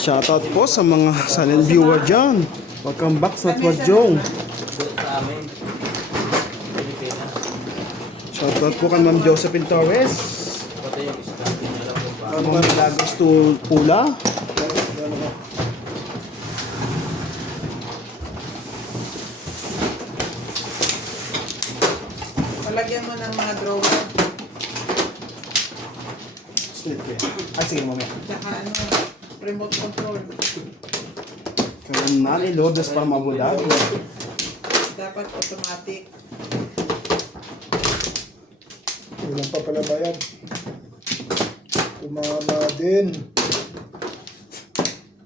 Shoutout po sa mga silent viewer dyan. Welcome back sa Twadjong. Shoutout po kay Ma'am Josephine Torres. Ma'am Lagos to Pula. Palagyan mo ng mga drawer. Ay, sige mamaya. Tsaka ano, remote control. Kaya nani Lourdes para mabudado. Dapat automatic. Walang papalabayan. Tumama din.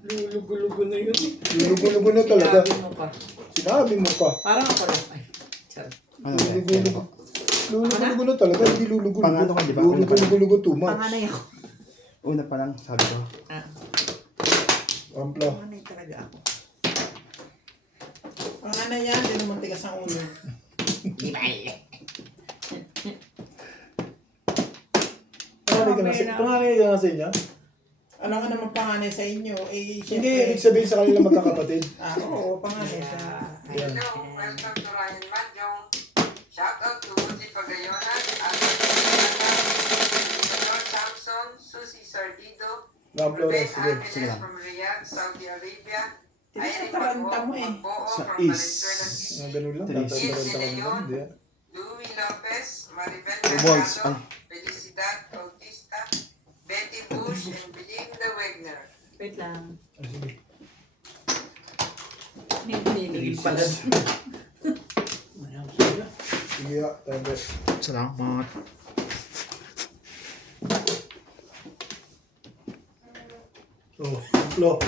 Lulugo-lugo na yun. Lulugo-lugo na talaga. Sinabi mo pa. Sinabi mo pa. Parang ako lang. Ay, sorry. Ano Lulugo-lugo. Lulugo-lugo na talaga. Hindi lulugo-lugo. Pangano ka, di ba? Lulugo-lugo too much. Panganay ako. Una pa lang sabi ko. Ampla. Panganay talaga ako. Panganay yan, hindi naman tigas ang ulo. Di ba? Panganay ka na sa inyo? Alam nga naman panganay sa inyo. Hindi, Eh, syempre. ibig sabihin sa kanila magkakapatid. Oo, panganay sa... Hello, welcome to Ryan Manjong. Shout out to Uzi Pagayonan, Theodore Samson, Susie Sardido, Na-upload Ruben sige. sige Angeles lang. from Riyadh, Saudi Arabia, Tinataranta mo eh. Magboo Sa from is. Valenzuela City, Ganun lang. Tris. Tatantaran ka lang. Hindi. Louis Lopez, Maribel Waltz, Mercado, Felicidad Bautista, Betty Bush, and Belinda Wegner. Wait lang. Ah, sige. Hindi pala. Sige ha. Tayo. Salamat. Oh, Amplo.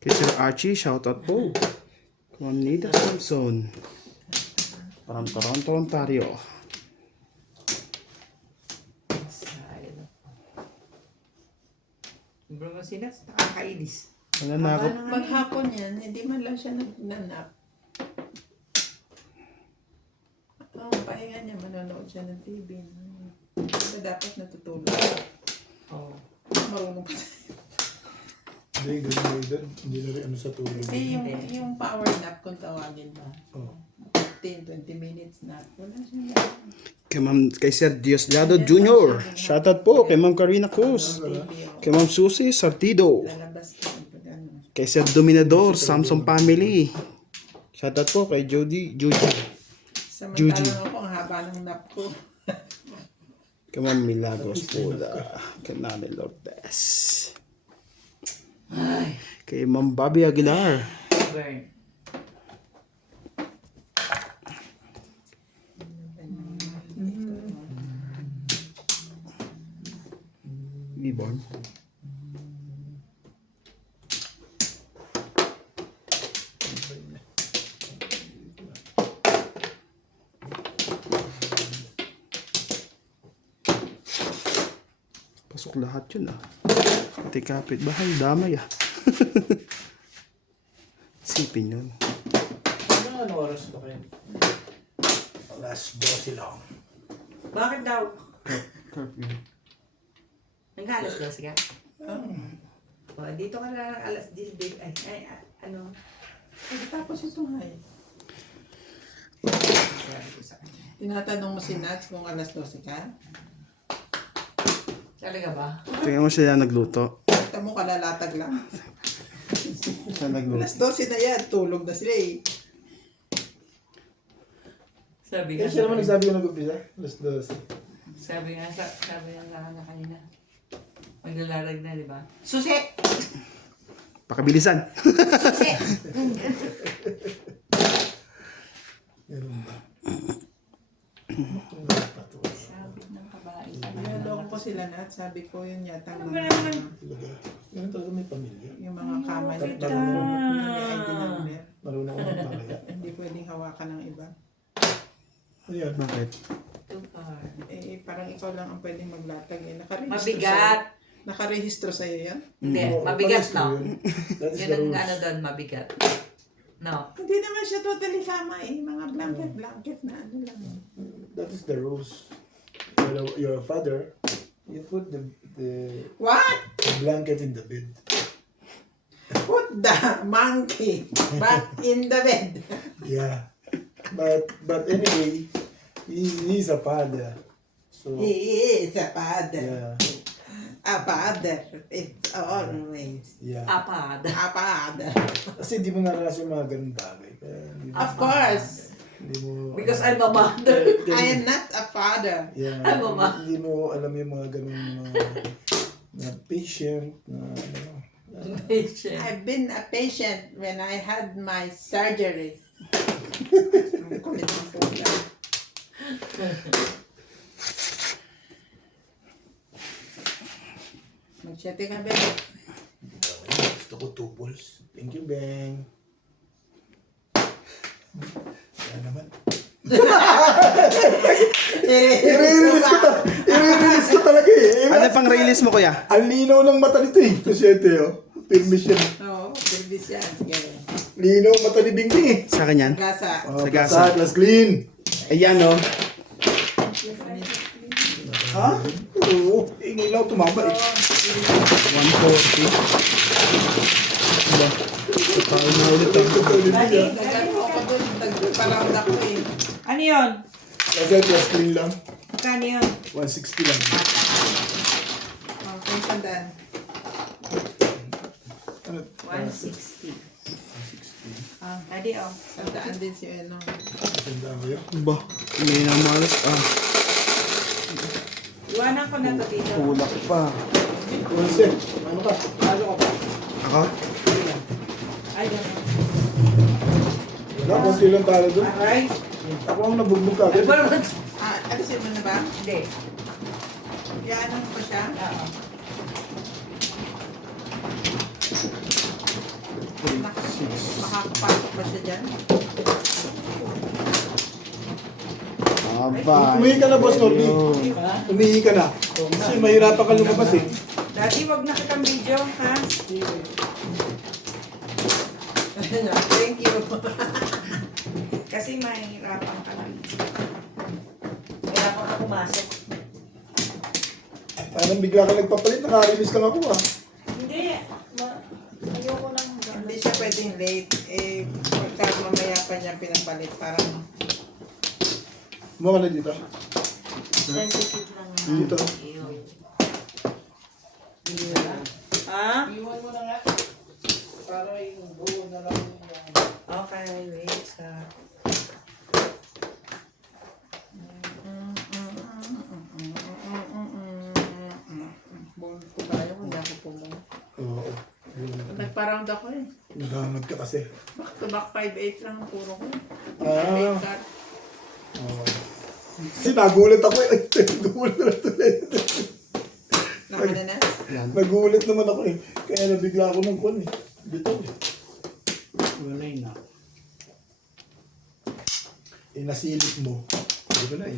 Kay Sir Archie, shoutout po. Ma'am Nita Samson. From Toronto, Ontario. Bro, sila nakakainis. Wala na ako. Maghapon yan, hindi man lang siya nagnanap. Pahinga niya, manonood siya ng TV. Diba dapat natutulog? Oo. Marunong pa tayo. Hindi, ganun. Hindi na rin ano sa tulog. Kasi yung power nap kung tawagin ba? Oh. 15-20 minutes nap. Wala siya. Kay Sir Diosdado Jr. Shoutout po kay Ma'am Karina Cruz. Kay Ma'am Susie Sartido. Lalabas ka. Ano. Kay Sir Dominador, Samsung Family. Shoutout po kay Judy. Juju. Samantalang ako, ang haba ng nap ko. Kay Ma'am Milagros Pula. Kay Nani Lourdes. Kay Ma'am Bobby Aguilar. Reborn. Pasok lahat yun ah. Pati kapitbahay, damay ah. Sipin yun. Ano oras ba kayo? Alas 12 lang. Bakit daw? Curfew. Nag-alas 12 ka? Oo. Dito ka na alas 10. Ano? Tapos ito nga eh. Tinatanong mo si Nats kung alas 12 ka? Talaga ba? Tingnan mo siya nagluto. Kita mo kalalatag lang. Siya nagluto. Alas 12 na yan. Tulog na sila eh. Sabi Eh, nga siya sa naman nagsabi ko nag-umpisa. Alas 12. sabi nga sa kanina. Maglalarag na, di ba? Susi! Pakabilisan. Susi! Meron ba? Sabi ng babae. Naloko ko sila Nats. Sabi ko yun yata Ano mga, ba naman? Ganun talaga may pamilya. yung mga kama niya. Tita. Yung may ID number. Marunong ako magpakaya. Hindi pwedeng hawakan ng iba. Ano yan? Bakit? Too far. Eh, parang ikaw lang ang pwedeng maglatag eh. Nakaregister Mabigat. Nakarehistro sa'yo yan? Hindi, Oo, mabigat, palis no? ko yun. That is Yun the ang rules. ano doon, mabigat. No. Hindi naman siya totally kama eh. Mga blanket na ano lang. That is the rules. You're a father, you put the What? blanket in the bed. Put the monkey back in the bed. Yeah. But anyway, he's a father. So He is a father. yeah. A father. It's always Yeah. Apad. a father. Kasi di mo naranasan yung mga ganun bagay. Kaya hindi mo, Of course. Hindi mo, Because I'm a mother. I am not a father. yeah, Ay, mama. hindi mo alam yung mga ganun na patient, na ano. Patient. I've been a patient when I had my surgery. Ang kulit ng puta. Magsete ka, babe. Gusto ko 2 balls. Thank you, Beng. Kaya naman. I-release ko talaga eh. Ano pang release mo, kuya? Ang linaw ng mata nito eh. Kasi ito yun. Pirmis yan. Oo, service yan. Sige. Linaw ang mata ni Bingbing eh. Sa akin yan. Gasa. Oh, Sagasa. plus clean. Ayan, oh. Ha? Oo. Ingay lang tumama eh. 140. Diba? Sa tao na ulit ang Nag-ano ako doon. Nag-paround ako eh. Ano yun? Kasi plus clean lang. Kano yun? 160 lang. Oh, kung sandaan. Ano? 160. Ah, adi oh. Sandaan din si ano. Tanda ko yun. Ba, may namalas. Iwanan ko na to dito. Tulak pa. Onse, ano ka? Ano ka pa? Ako? Ay, gano'n. Wala, konti lang talo doon. Alright. Ako ang nabugbog ka agad. Ah, alisin mo na ba? Hindi. Iyanan mo pa siya? Oo. Makakapasok pa siya dyan? Aba. Umihi ka na, Boss Norby. Umihi ka na. Kasi mahirapan ka lumabas eh. Daddy, wag na kitang video, ha? Thank you. Kasi mahirapan ka lang. Kaya ako na pumasok. Parang bigla ka nagpapalit, naka-release lang ako ah. Hindi. Ayoko lang. Hindi siya pwedeng late. Eh, pagka mamaya pa niya pinapalit, parang... Mukha na dito. Sensitive lang. Dito. Iyon. Ha? Iwan mo na nga. Para yung buo na lang. Okay, wait. Bull ko tayo, hindi ako pumunta. Oo. Nagpa-round ako eh. Naghamad ka kasi. Back to back 5-8 lang ang puro ko. Ah. 8 card. Oo. Kasi nagulat ako eh. Nagulat na tuloy. Nakananas? Yan. Nagulat naman ako eh. Kaya nabigla ako ng kwan eh. Dito eh. Wala na. Eh, nasilip mo. Hindi ko na eh.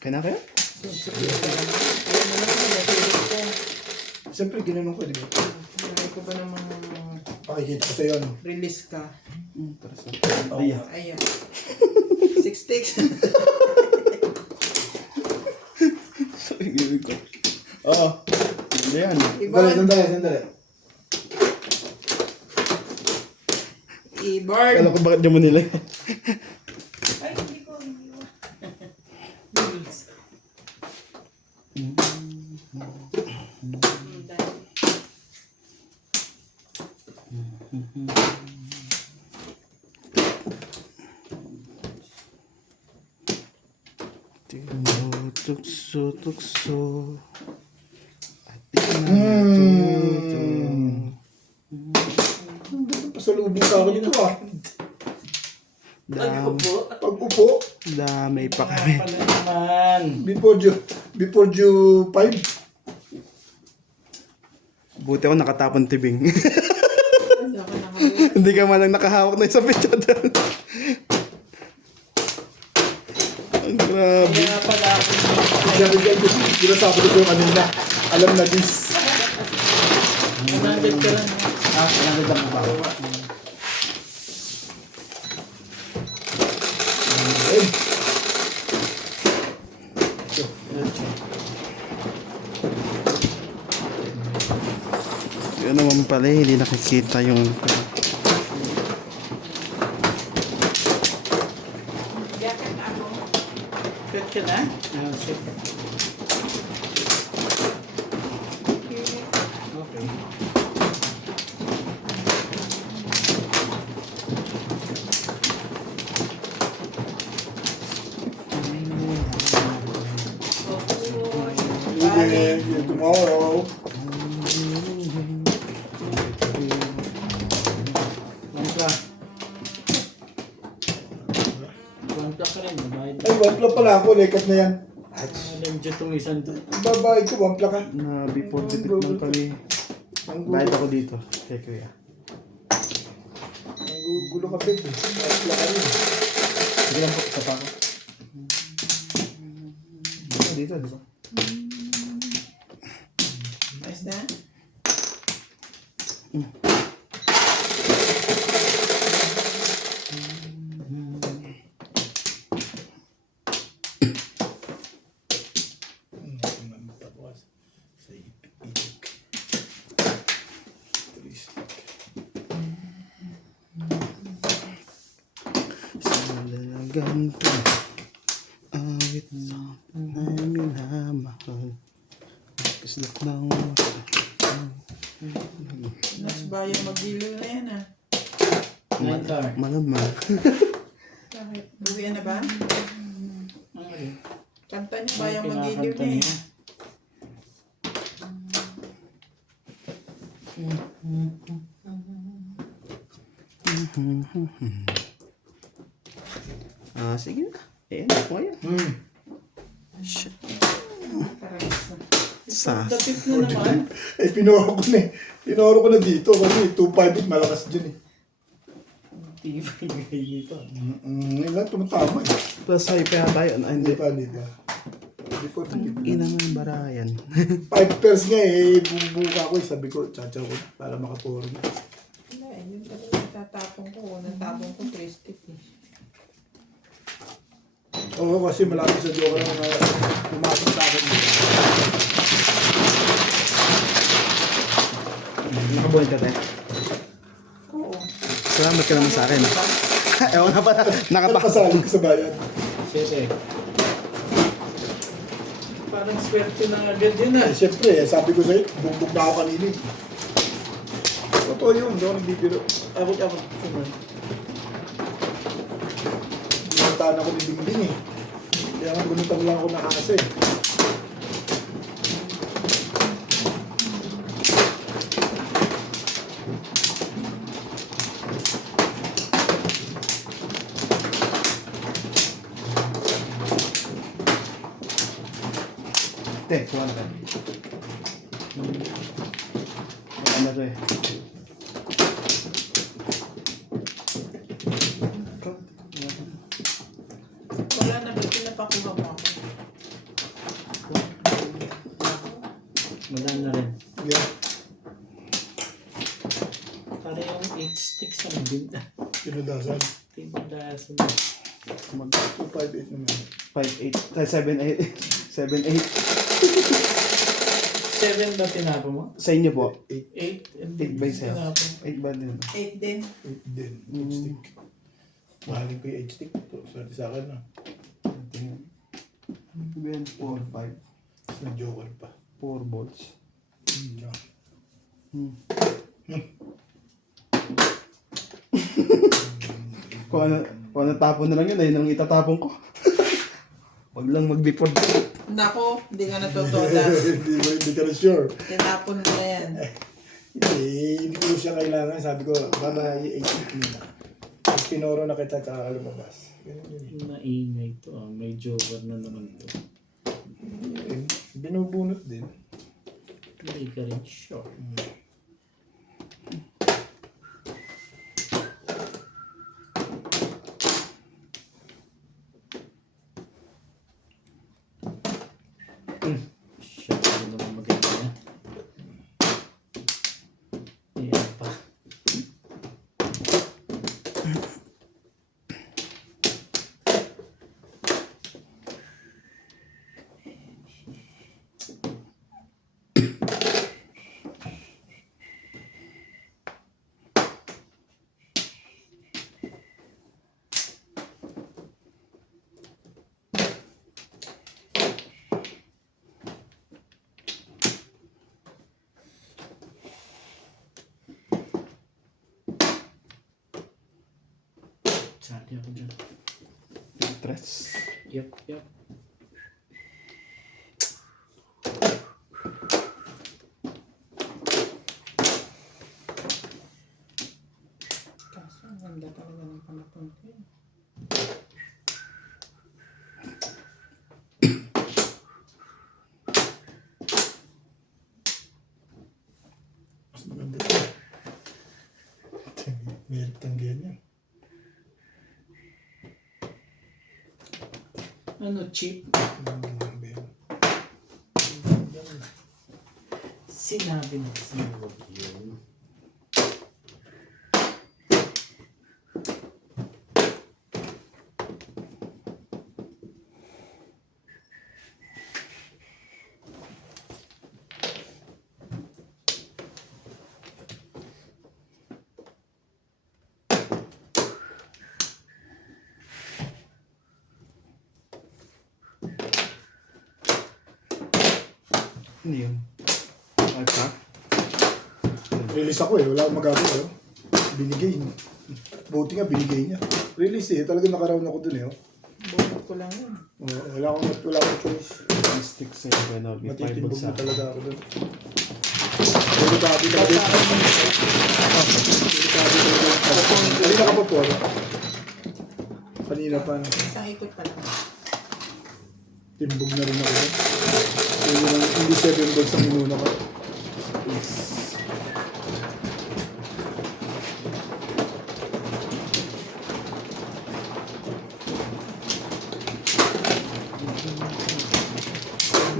Kaya na kayo? Siyempre, ginanong ko, di ba? Hindi ko ba naman Pakikita ko sa'yo, ano? release ka? Taras na. Ayan. Ayan. 6 sticks. Gawin ko. Oo. Ayan. Sandali. Keyboard. Alam ko bakit di mo nila. Ay, hindi ko. Tukso. Pasalubong sa akin ito ah. Pag-upo, Damay pa kami. before due 5. Buti ako nakatapon tibing. Hindi ako nakawin. Hindi ka man lang nakahawak na sa picture doon. Ang grabe. Sabi ko, di ba sabi ko kanina, Alam na this. 100 ka lang. Ah, kailangan lang ba? Eh, Yun naman pala, hindi nakikita yung... Jacket ako. Set ka na? Ah, set. Okay. okay, tomorrow. Bangka. Bangka ka rin. Bayad. Ay, wampla pala ako. Lekat na yan. Alam dyan itong isang doon. Ang babae ko, wampla ka. Na before the trip lang kami. Ang Bayad gulo. ako dito. Kay kuya. Ang gulo ka, babe. Wampla ka rin. Sige lang po, isa pa ako. Dito, di ba? Ayos na? Sa ipik-ipik. Sa lalagan ko, awit sa namin hamahal. Kislap ng Nas bayang mag-dealer na yan ah. Nantar. malamang. Bakit? Buwian na ba? Okay. Kanta niya bayang mag-dealer na eh. Ah, sige na. Ayan, ako ngayon. Shit. Sa... Dapit na naman. Eh, pinoro ko na eh. Pinoro ko na dito kasi 258 malakas dyan eh. Tibay gay dito. Yun lang, tumatama eh. Plus, high pa tayo. Ah, Hindi hindi. pa, hindi pa. Hindi po, Ina ng barayan. 5 pairs nga eh, bubuka ko eh. Sabi ko, tsachaw ko na para makapuro na. Wala eh, yun talaga tatapong ko. Natapong ko 3 stick eh. Oo, kasi malapit sa joke lang na pumasok sa akin. Nakabuhin ka tayo. Oo. Salamat ka naman sa akin. Ewan na pala. Nakapak. Nakasali ko sa bayan. Siyete. Parang swerte na agad yun ah. Eh, siyempre, sabi ko sa'yo, bumbog na ako kanina eh. Totoo yun, hindi ako nagbibiro. Ako. Bunutan ako ni Dingding eh. Kaya nga bunutan lang ako ng asa eh. Te, kuha na ka. Ano to eh. Wala na, ba't pinapakuha mo ako? Madaan na rin. Yeah. Para yung 8 sticks ang binta. Pinudasan. Tindasan. Mag 258 naman. 5-8. 7-8. 7 ba tinapo mo? Sa inyo po. 8 8. 8 by 7. Tinapo. 8 ba din? 8 din. din. 8 stick. Mahalin ko yung 8 stick. Swerte sa akin na. Then 4, 5. Tapos may joker pa. 4 balls. Yeah. Kung ano tapon na lang yun, ayun ang itatapon ko. Wag lang mag-before. Nako, hindi ka natutoda. Hindi ka na sure. Tinapon mo na yan. Hindi ko siya kailangan. Sabi ko, para i-exit nila. Pinoro na kita tsaka lumabas. Ganun yun. Maingay to ah. May joker na naman to. Binubunot din. Hindi ka rin sure. Shit, ano naman maganda yan. Sali ako dyan. Tres. Yup, yup. Kaso, ang ganda talaga ng panapon ko. Mas maganda ito. Meron tanggihan yan. Ano, cheap? Sinabi mo kasi huwag yun. Ano yun? Attack? Release ako eh, wala akong magagawa. Oh. Binigay. Buti nga binigay niya. Release eh, talagang nakaroon ako dun eh. Oh. Bukod ko lang yun. Wala akong choice. Stick sa'yo, kaya may 5 Matitimbog sa na talaga ako dun. Delikado talaga. Delikado talaga. Kanina ka pa po. Ano? Kanina pa. No? Isang ikot pa lang. Timbog na rin ako dun. Hindi 7 balls ang inuna ko.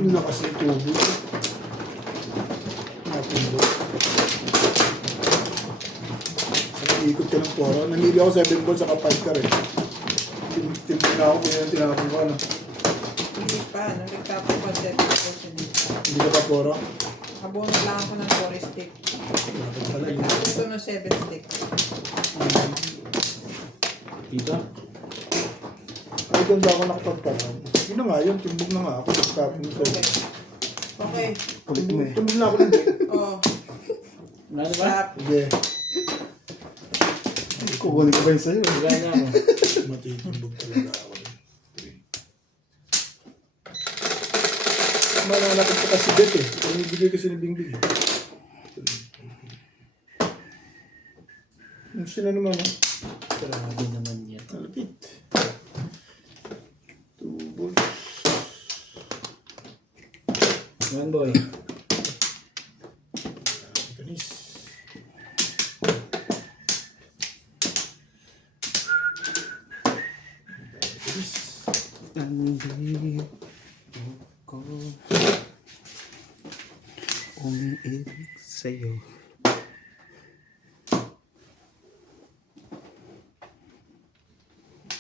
Ang lakas ng tubo. Natimbog. Ikot ka ng poro. Namili ako 7 balls saka 5 ka rin. Timbog na ako kaya tinapon ko. Ano? Hindi pa, nung nagtapos pa 7 ko siya dito. Hindi ka pa poro? Abon lang ako ng 4 stick. Dapat pala yun. Nagtapos ko ng 7 stick. Dito? Ay, ganda ako nakapagparang. Yun na nga yun, timbog na nga ako. Tapos Okay. Okay. Kulit mo eh. Timbog na ako lang din. Oh. Wala na ba? Stop. Sige. Kukunin ko ba yun sa'yo? Wala na ako. Matitimbog talaga ako. Mananakit ka kasi bet eh. Pamibigay kasi ni Bingbing eh. Yung sila naman eh. Grabe naman yan. Malapit. Tubol. Yan boy. Kanis. Kanis. Nandito ko umiibig sa'yo.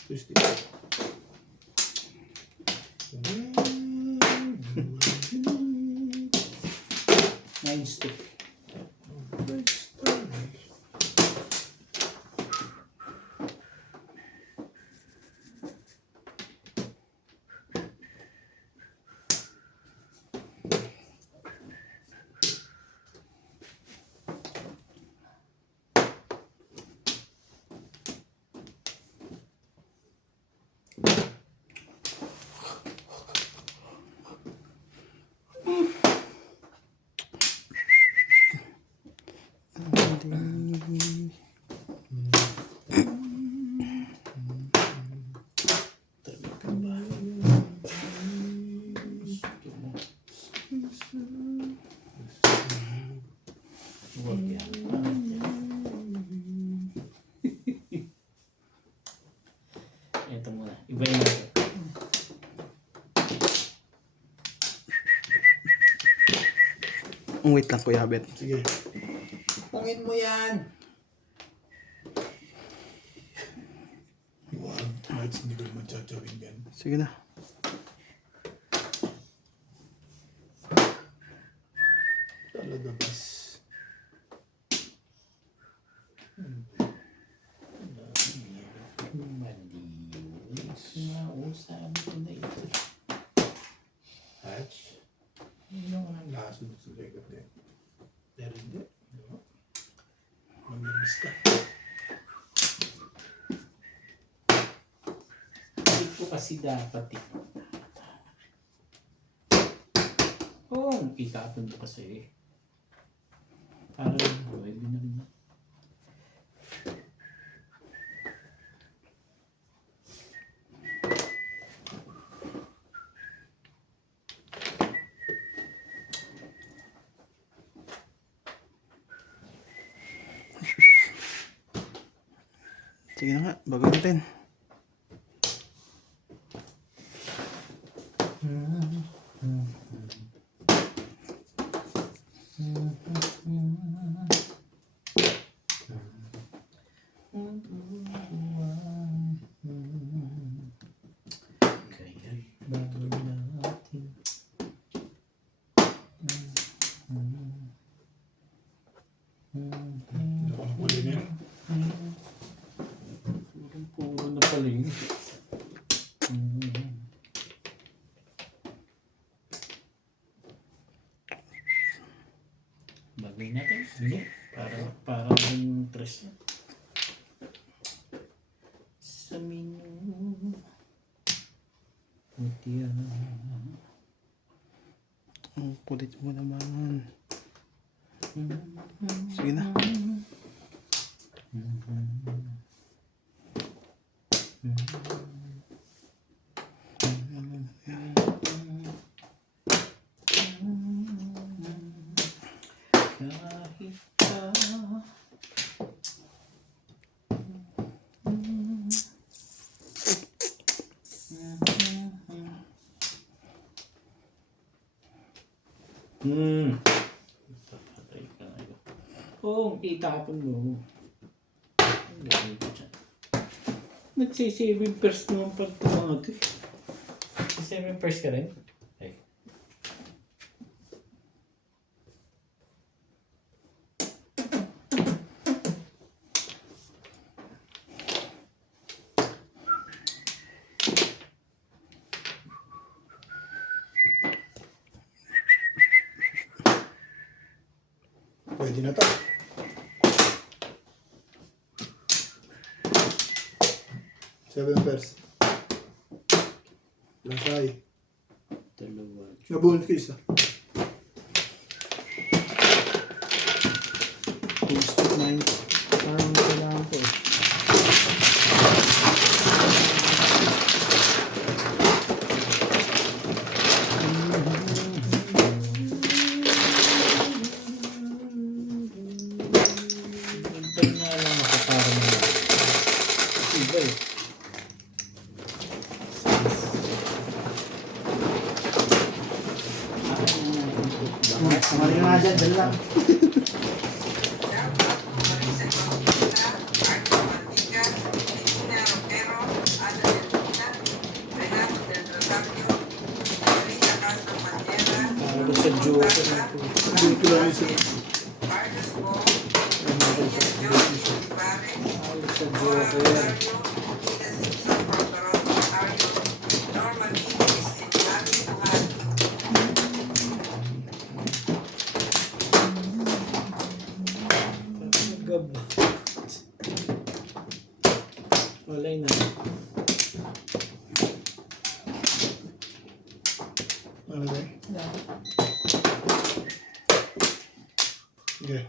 Twisty. Nine stick. Huwag yan. Ito muna. Ibayin natin. Wait lang, Kuya Bet. Sige. Pungin mo yan. Wow. Kahit hindi ko naman tsatawin yan. Sige na. Talaga bas. Malinis na usabi ko na ito. Hatch. Hindi ako nang laso ng sulegat din. Pero hindi. Mamilis ka. kasi dapat eh. Oo, itapon mo kasi eh. Parang pwede na rin. Sige na nga, bago natin. Kaya'y bago natin. Hindi ako napuli niya. Puro na pala yun. Bagay natin. Hindi. Parang yung tres na. Sa menu. Puti yan. Ang kulit mo naman. Sige na. Kahit pa Papatay ka na yun. Oo, itapon mo. Ang gawin ko dyan. Nagsisaving first naman pala ito mga ito. Nagsisaving first ka rin? Ay. Pwede na to. Seven pairs. Lasay. Dalawa. Nabunod ko isa. Gusto na yun. Parang kailangan ko eh. Hintay na lang ako para mga iba eh. Kamari nga dyan, dyan lang. Para sa joker na po. Dito lang isa. Para sa joker. Gab. Walay na. Ano ba? Okay.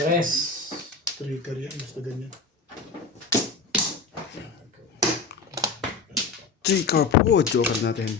Tres. Trigger yan. Basta ganyan. Trigger po, joker natin.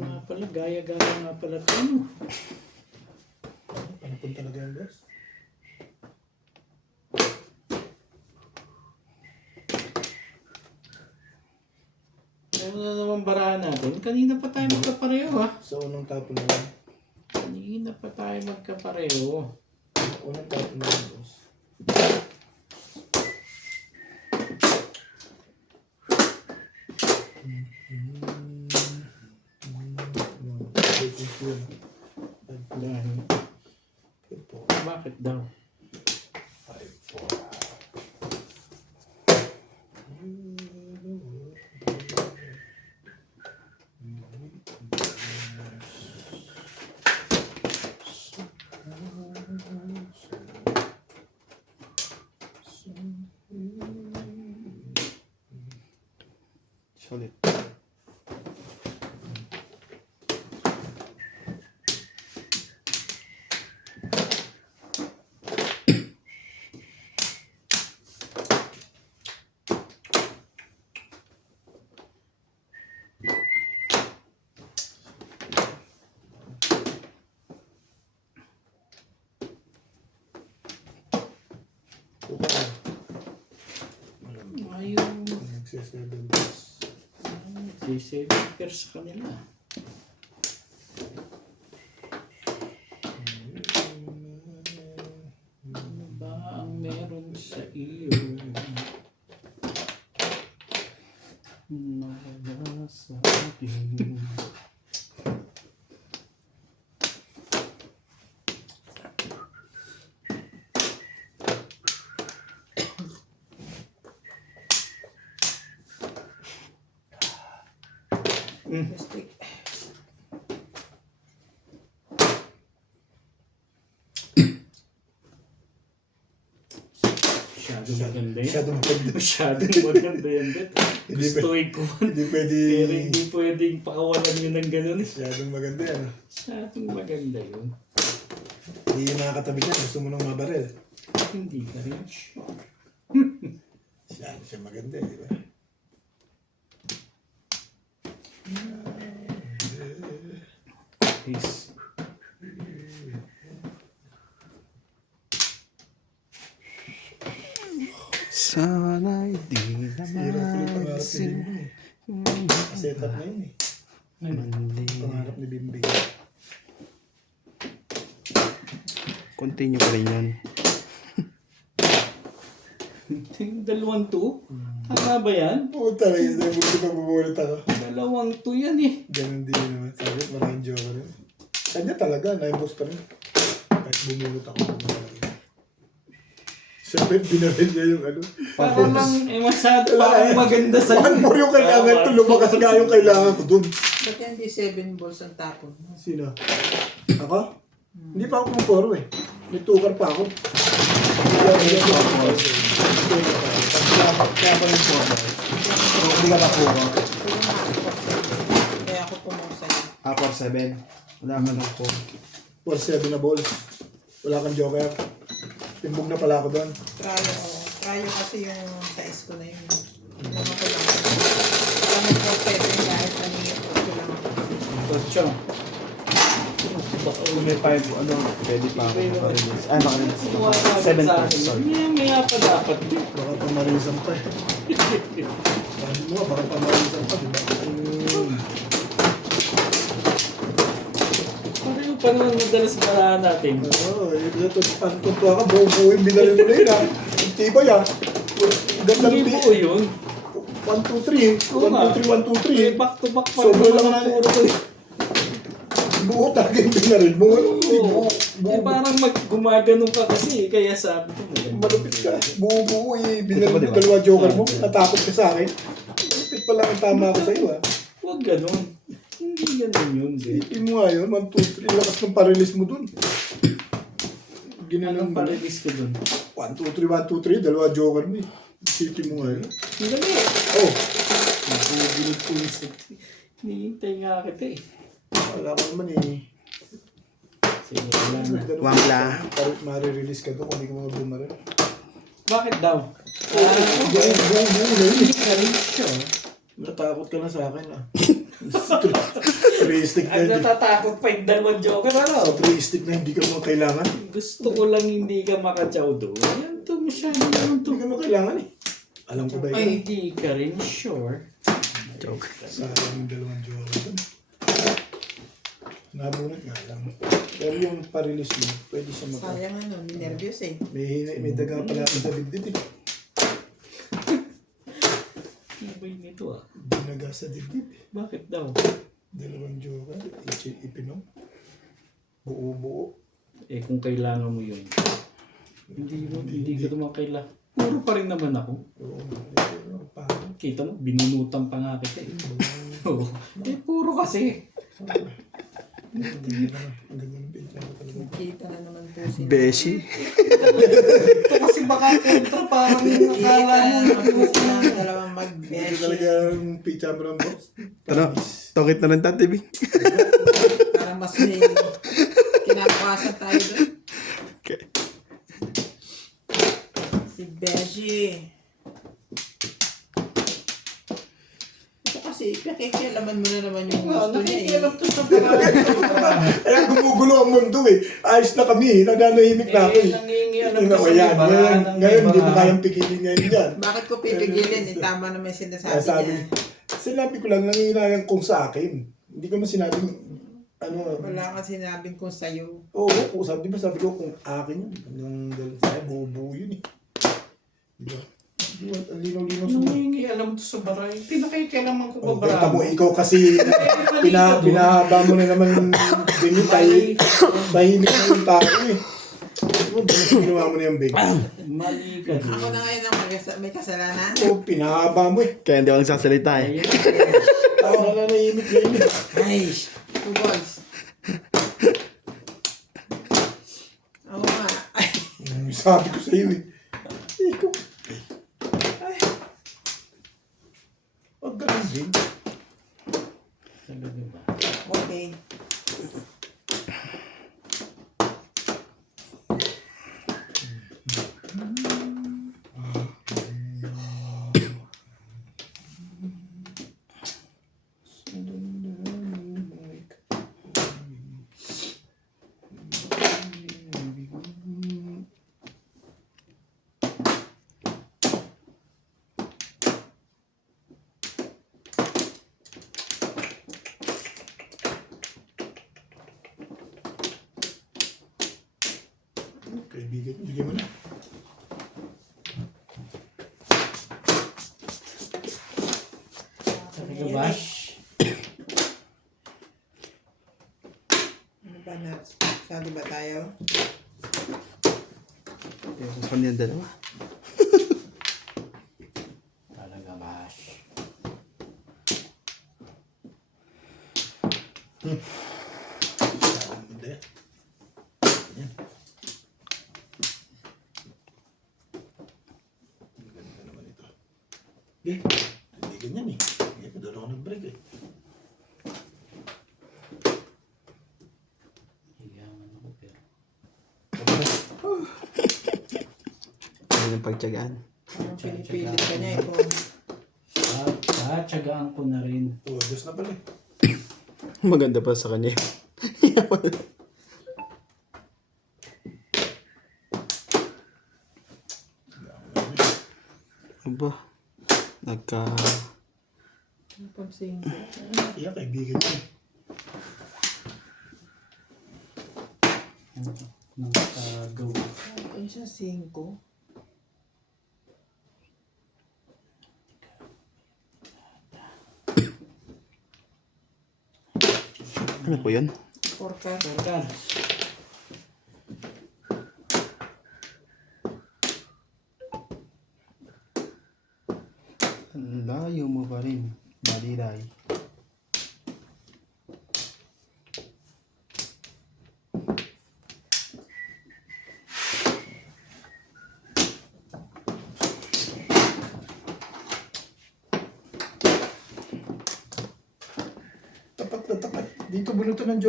Nga pala, gaya-gaya nga pala ito. Ano po talaga yung boss? pangalawang barahan natin. Kanina pa tayo magkapareho ha. Sa unang tapon na lang. Kanina pa tayo magkapareho. Unang tapon na lang, boss. Dahil, bakit daw? Solid. Ayun. Nagsiseven boss. Si sa kanila. Ano ba ang meron sa iyo? Nawala sa akin. Mistake. Masyadong maganda yan. Masyado maganda. Masyadong maganda yan, Bet. Hindi Gustuin ko. Hindi pwede. Pero hindi pwedeng pakawalan yun ng ganun. Masyadong maganda yan. Masyadong maganda yun. Hindi yung nakakatabi dyan. Gusto mo nang mabaril. Hindi ka rin sure. Siya maganda eh, di ba? Peace. Sana'y di na Hirap tuloy pangarap ni magising. Bimbing eh. Setup na yun eh. Pangarap ni Bimbing. Continue pa rin yan. Yung 2-2? Tama ba yan? Puta na yun. Sabi mo pa bumulit ako. 2 yan eh. Ganun din yun naman. Sabi maraming joker yun. Kanya talaga. Na-boss pa rin. Kahit bumulot ako. Sabi, binaril niya yung ano. Para lang, masyado parang maganda sa'yo. One more yung kailangan to. Lumakas nga yung kailangan ko dun. Ba't yan di 7 balls ang tapon? Sino? Ako? Hindi pa ako kumuporo eh. May tukar pa ako. Kaya pa yung 4 balls. Hindi ka napuro. Kaya ako pumusa yun. 4-7. Wala ka ng 4. 4-7 na balls. Wala kang joker. Timbog na pala ako doon. Tryo, tryo kasi yung size ko na yun. Alam ko lang. Alam mo po pwede kahit ano yung ko lang ako. Tocho. Kung may 5, ano, pwede pa ako makarelease. Ay, makarelease. Wala 7 sa points, akin. sorry. Maya pa dapat. Baka pamarisan pa eh. Sabi mo, baka pamarisan pa, di ba? Pareho pa naman madalas barahan natin. Oo, ito, ang tuntua ka, buo-buoy, binalin mo na yun ah. Ang tibay ah. Ganda Hindi ng buo yun. 1, 2, 3. 1, 2, 3, 1, 2, 3. Back to back pa Sobra naman lang ang na- puro ko. Buo talaga yung binalin mo. Oo. Buo, Eh parang gumaganong ka kasi, kaya sabi ko maganda. malupit ka. Buo-buo eh. Binalin Ito ba, mo diba? dalawa joker mo. Natakot ka sa akin. Malupit pa lang ang tama ko sa iyo ah. Huwag ganun. Hindi ganun yun. Be. Isipin mo nga yun, 1, 2, 3. Lakas ng pa-release mo dun. Ginanon Anong mo. pa-release ko dun? 1, 2, 3, 1, 2, 3. Dalawa joker mo eh. Isipin mo nga yun. Ang dali. Oh, Nagugulit ko yung set. Hinihintay nga kita eh. wala ko naman eh. Sige, wala na. Wangla. Mare-release ka doon kung hindi ka mga bumaril. Bakit daw? Buo na yun Hindi eh. ka rin siya. Natakot ka na sa akin ah. 3 stick na Ang hindi. natatakot pa yung dalawang joker, Sa ano? 3 stick na hindi ka mo kailangan. Gusto ko lang hindi ka makachaw doon. Yan to, masyado naman to. Hindi ka mo kailangan eh. Alam ko ba Ay, yun? hindi ka rin sure. Joke. Sayang yung dalawang jowa doon. Nabunot nga lang. Pero yung pa-release mo, pwede siya Sayang ano, nervyos eh. May daga pala ako sa dibdib eh. Ano ba yun ito ah? Dinaga sa dibdib eh. Bakit daw? Dalawang jowa, ipinom. Buo-buo. Eh kung kailangan mo yun. Hindi ko naman kailangan. Puro pa rin naman ako. Oo, parang. Kita mo, binunutan pa nga kita eh. Oo. Eh puro kasi. Ang ganda ng pinta mo talaga. Kita na naman po sila. Beshi. Ito kasi baka kontra parang Kita akala na mo. naman po sila ang dalawang Ito mag-beshi. talaga yung pinta mo ng boss. Tara, tokit na lang tatibig. Parang mas may kinabukasan tayo doon. Okay. Si Beshi. Ito kasi, nakikialaman mo na naman yung gusto niya eh. Nakikialam to sa parang. Kaya gumugulo ang mundo eh. Ayos na kami, nananahimik na ako eh. Nangingialam Yung to ako sa yan, iba. ngayon hindi mo kayang pigilin ngayon yan. Bakit ko pipigilin? Eh, tama naman yung sinasabi Sabi, niya. sinabi ko lang, nanginayang kung sa akin. Hindi ko man sinabing, ano, Wala kang sinabing kung sa'yo. oo, sabi ko kung akin yun. Yung galit sa'yo, buo-buo yun eh. Diba? Ang linaw-linaw sa mga. Nangingialam to sa baray. Pinakikialaman ko ba Oh, benta mo, baray? ikaw kasi binahaba mo na naman yung bingit tahimik na yung tao eh. Diba, ginawa mo na yung bing. Mali ka Ako doon. na ngayon ang may kasalanan. Oo, pinahaba mo eh. Kaya hindi ako nagsasalita eh. Tao na nanahimik na yun eh. Ay, two boys. Oo nga. Ay, Sabi ko sa iyo eh. Ikaw. Ay. Huwag ka rin din. Talaga ba? okay. Kaibigan, bigyan mo na. Talaga ba? Ano ba na? Sabi ba tayo? Ewan ko niyan dalawa. Talaga ba? Hindi. Yan. Ang ganda naman ito. Eh, hindi ganyan eh. Hindi pa doon ako nag-break eh. Hiyaman ako pero. Ano yung pagtyagaan? Parang pinipilit ka niya eh kung Tsagaan ko na rin. Oo, Diyos na pala eh. Maganda pa sa kanya. Aba, nagka... pagsing. Iya, kaibigan ko eh. Nakagaw. Ay, siya 5. Ano po yun? 4 ka. Portal. Ang layo mo pa rin. Baliray. Tapat na tapat. Dito bunuto ng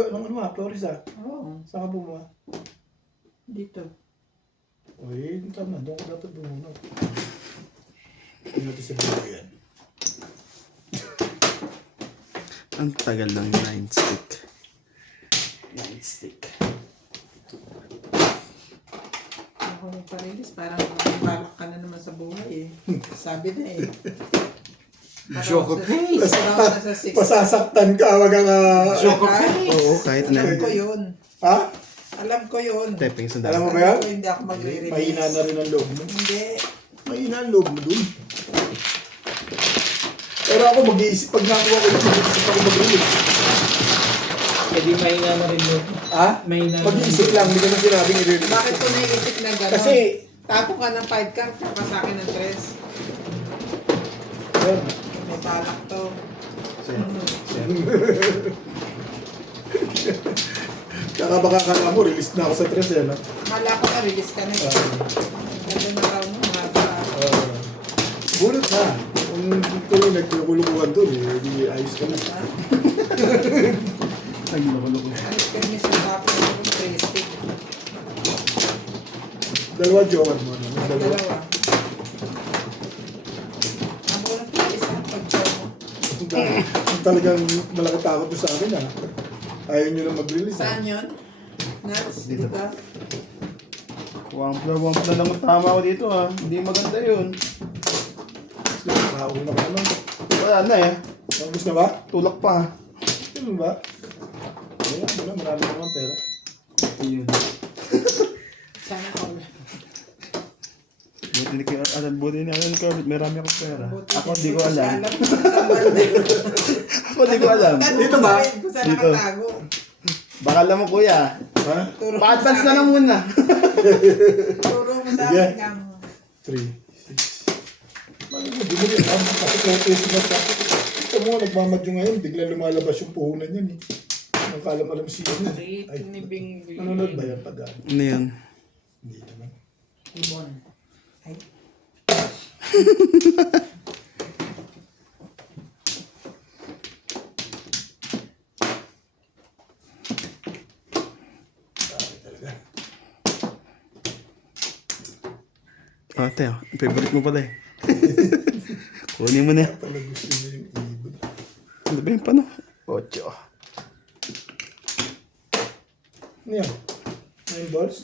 Flores ah. Oo, Saan ka bumuha? dito. Uy, tama. Doon ka dapat bumunot. Hindi natin sa buhay yan. Ang tagal ng line stick. Light stick. Ako may parilis, parang balak ka na naman sa buhay eh. Sabi na eh. Choco face. Nasa 6. Pasasaktan ka, wag kang... Choco face. Oo, kahit na. Alam ko yun. Ha? Alam ko yun. Tepeng sandali. Alam mo ba yan? Alam ko hindi ako magre-release. Mahina na rin ang loob mo. Hindi. Mahina ang loob mo dun. Pero ako mag-iisip, pag nakuha ko yun, mag-iisip ako mag-release. Eh di mahina na rin yun. Ha? Mahina na Mag-iisip lang, hindi ko na sinabing i-release. Bakit ko naisip na gano'n? Kasi, tapo ka ng 5 card, tsaka sa akin ng 3. yun. May balak to. Kaka baka kala mo, release na ako sa 3 yan. Akala ko na-release ka na. Ganda na raw mo, mahaba. Bunot na. Kung tuloy nagkulukuluhan doon, eh, di ayos ka na. Ay, nakaloko. Alis ka niya sa tapo ng 3 stick. Dalawa jowan mo. No? Dalawa. Dalawa. Ang bulat ko isa, pag-jow mo. Talagang malaki takot mo sa akin, ha? Ayaw nyo na mag-release, ha? Saan yun? Nuts, dito. Wampla lang ang tama ko dito ah. Hindi maganda yun. Nakauna ka naman. Wala na eh. Tapos na ba? Tulak pa ah. Ano ba? Ayan, wala. Marami naman pera. Yun. Sana all. Buti ni Alan Corbett, may rami akong pera. Ako di ko Alam alam. ko sa balde. Ako di ko alam. Dito ba? Kung saan Dito. nakatago. Baka alam mo kuya. Ha? Turo mo Pa-advance sa na lang akin. muna. Turo mo sa Sige. akin kang 3, 6. Bakit mo, bumili ka? Kasi kung pwede na sa akin. Ito mo, nagmamadyo ngayon. Bigla lumalabas yung puhunan yan, eh. Ang kalam-alam siya yun. Ay, tinibing nanonood ba yan pag ano? Ano yun? Hindi naman. ibon. Ay, Sabi talaga. Ate, favorite mo pala eh. Kunin mo na yan. Pala gusto niya yung ibon. Ano ba yung pano? 8. Ano yan? 9 balls?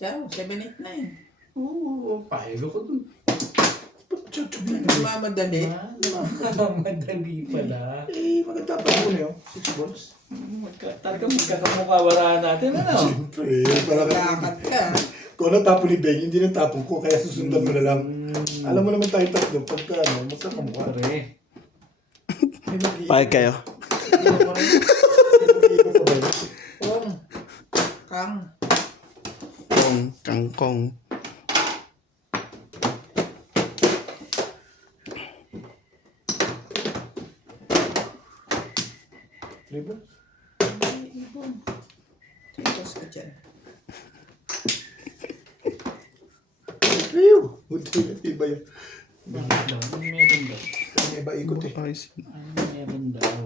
ciao, 7, 8, 9. Oo, pahigo ko dun. Ba't chuchubi? Mamadali. Madali pala. Eh, maganda pa mo na yun. 6 balls? Talagang magkakamukha natin, ano? Siyempre, parang Lakad ka. kung ano tapon ni Beng, hindi na tapon ko, kaya susundan mo na lang. Alam mo naman tayo tatlo, pagka ano, magkakamukha. Pare. Pahig kayo. Mag-iiba pa ba yun? Kung. Kang. Kangkong. Three balls? Ibon. Tipos ka dyan. Phew! Buti na iba yun. Bakit daw? Ano meron daw? May iba ikot eh. Ayos. Ano meron daw?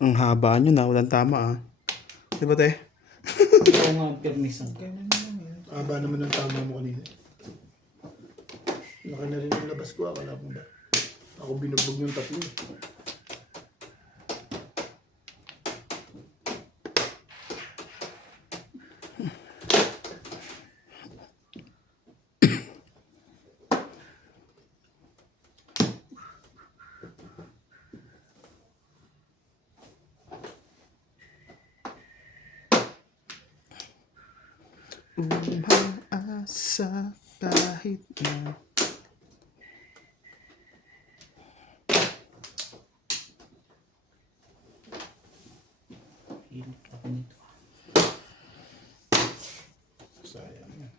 Ang haba nyo na. Walang tama ah. Di ba te? Oo nga, permisan. Aba naman ang tama mo kanina. Laki na rin yung labas ko, akala mo ba? Ako binugbog ng tatlo. Umaasa kahit na. Hirap ako nito. Sayang yan.